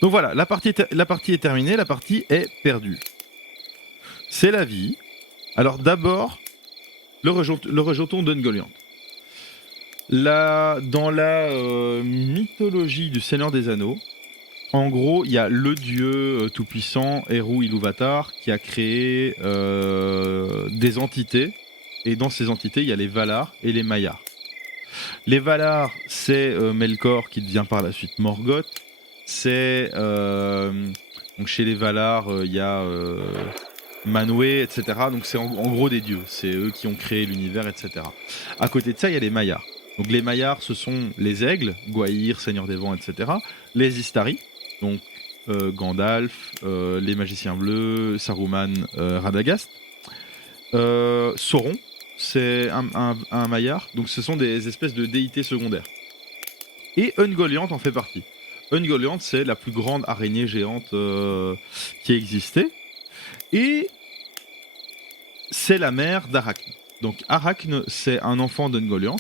Donc voilà, la partie est terminée, la partie est perdue. C'est la vie. Alors d'abord, le rejeton d'Ungoliant. Dans la mythologie du Seigneur des Anneaux, en gros, il y a le dieu tout-puissant, Eru Ilúvatar, qui a créé des entités. Et dans ces entités, il y a les Valar et les Maiar. Les Valar, c'est Melkor qui devient par la suite Morgoth. C'est donc chez les Valar, il y a Manwë, etc. Donc c'est en gros des dieux. C'est eux qui ont créé l'univers, etc. À côté de ça, il y a les Maiar. Donc les Maiar, ce sont les aigles, Gwaihir, Seigneur des Vents, etc. Les Istari, donc Gandalf, les Magiciens Bleus, Saruman, Radagast. Sauron, c'est un Maiar, donc ce sont des espèces de déités secondaires. Et Ungoliant en fait partie. Ungoliant, c'est la plus grande araignée géante qui existait. Et c'est la mère d'Arachne. Donc Arachne, c'est un enfant d'Ungoliant.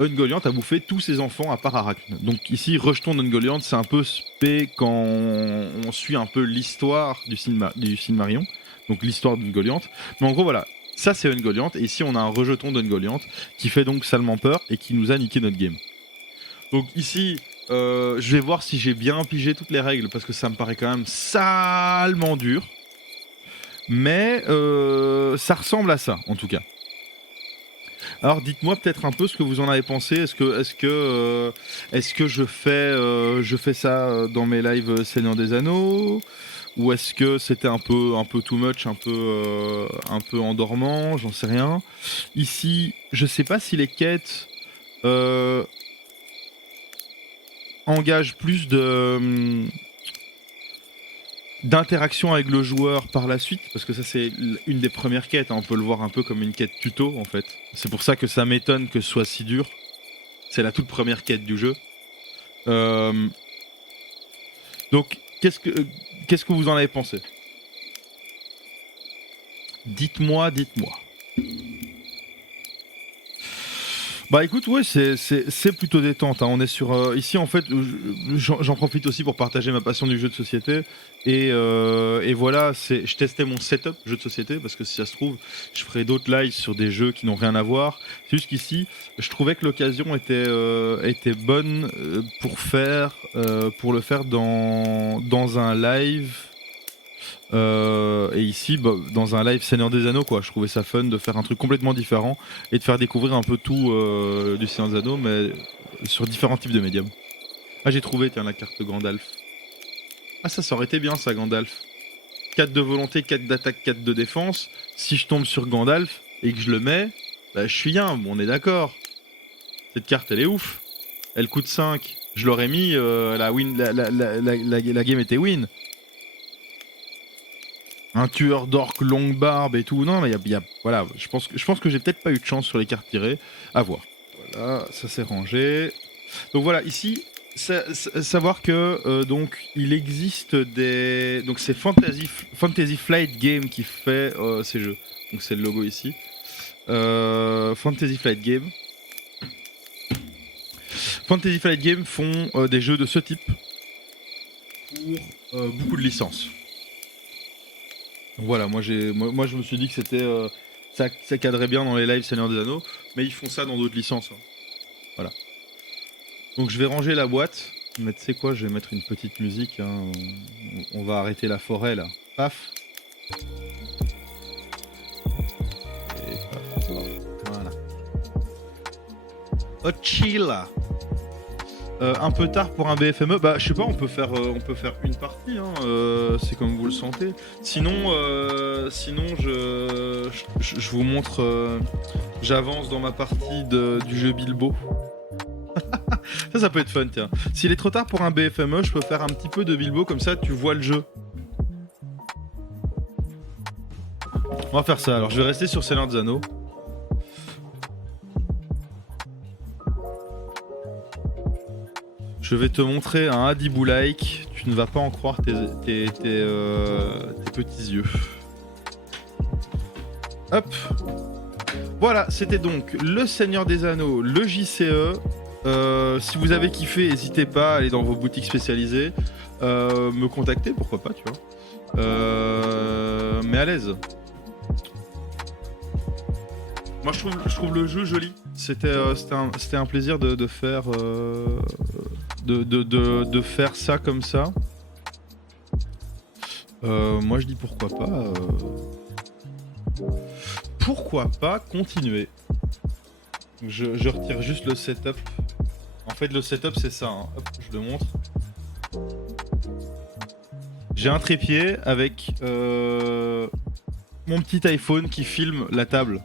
Ungoliant a bouffé tous ses enfants à part Arachne. Donc ici, rejetons d'Ungoliant, c'est un peu spé quand on suit un peu l'histoire du Silmarillion. Donc l'histoire d'Ungoliant. Mais en gros, voilà. Ça, c'est Ungoliant. Et ici, on a un rejeton d'Ungoliant qui fait donc salement peur et qui nous a niqué notre game. Donc ici, je vais voir si j'ai bien pigé toutes les règles parce que ça me paraît quand même salement dur. Mais ça ressemble à ça, en tout cas. Alors dites-moi peut-être un peu ce que vous en avez pensé. Est-ce que je fais ça dans mes lives Seigneur des Anneaux, ou est-ce que c'était un peu too much, un peu endormant, j'en sais rien. Ici, je sais pas si les quêtes engagent plus d'interaction avec le joueur par la suite, parce que ça c'est une des premières quêtes, hein. On peut le voir un peu comme une quête tuto en fait. C'est pour ça que ça m'étonne que ce soit si dur. C'est la toute première quête du jeu. Donc Qu'est-ce que vous en avez pensé? Dites-moi. Bah écoute, ouais, c'est plutôt détente, hein. On est sur... ici, en fait, j'en profite aussi pour partager ma passion du jeu de société. Et voilà, je testais mon setup jeu de société, parce que si ça se trouve, je ferai d'autres lives sur des jeux qui n'ont rien à voir. C'est juste qu'ici, je trouvais que l'occasion était bonne pour le faire dans un live. Et ici, bah, dans un live Seigneur des Anneaux, quoi. Je trouvais ça fun de faire un truc complètement différent et de faire découvrir un peu tout du Seigneur des Anneaux, mais sur différents types de médiums. Ah, j'ai trouvé, tiens, la carte Gandalf. Ah, ça aurait été bien, ça, Gandalf. 4 de volonté, 4 d'attaque, 4 de défense. Si je tombe sur Gandalf et que je le mets, bah, je suis bien, bon, on est d'accord. Cette carte, elle est ouf. Elle coûte 5. Je l'aurais mis, la game était win. Un tueur d'orques longue barbe et tout. Non, mais voilà, je pense que j'ai peut-être pas eu de chance sur les cartes tirées. À voir. Voilà, ça s'est rangé. Donc voilà, ici, savoir que donc il existe des... Donc c'est Fantasy Flight Game qui fait ces jeux. Donc c'est le logo ici. Fantasy Flight Game. Fantasy Flight Game font des jeux de ce type pour beaucoup de licences. Voilà, moi je me suis dit que c'était ça cadrait bien dans les lives Seigneur des Anneaux, mais ils font ça dans d'autres licences. Hein. Voilà. Donc je vais ranger la boîte, mais tu sais quoi, je vais mettre une petite musique. Hein. On va arrêter la forêt là. Paf. Et paf. Voilà. Ochila. Un peu tard pour un BFME, bah je sais pas, on peut faire une partie, hein, c'est comme vous le sentez. Sinon je vous montre, j'avance dans ma partie du jeu Bilbo. ça peut être fun, tiens. S'il est trop tard pour un BFME, je peux faire un petit peu de Bilbo, comme ça tu vois le jeu. On va faire ça, alors je vais rester sur Seigneur des Anneaux. Je vais te montrer un Hadibou-like. Tu ne vas pas en croire tes petits yeux. Hop. Voilà, c'était donc le Seigneur des Anneaux, le JCE. Si vous avez kiffé, n'hésitez pas à aller dans vos boutiques spécialisées. Me contacter, pourquoi pas, tu vois. Mais à l'aise. Moi, je trouve le jeu joli. C'était un plaisir de faire... De faire ça comme ça. Moi je dis pourquoi pas. Pourquoi pas continuer. Je retire juste le setup. En fait le setup c'est ça. Hein. Hop, je le montre. J'ai un trépied avec mon petit iPhone qui filme la table.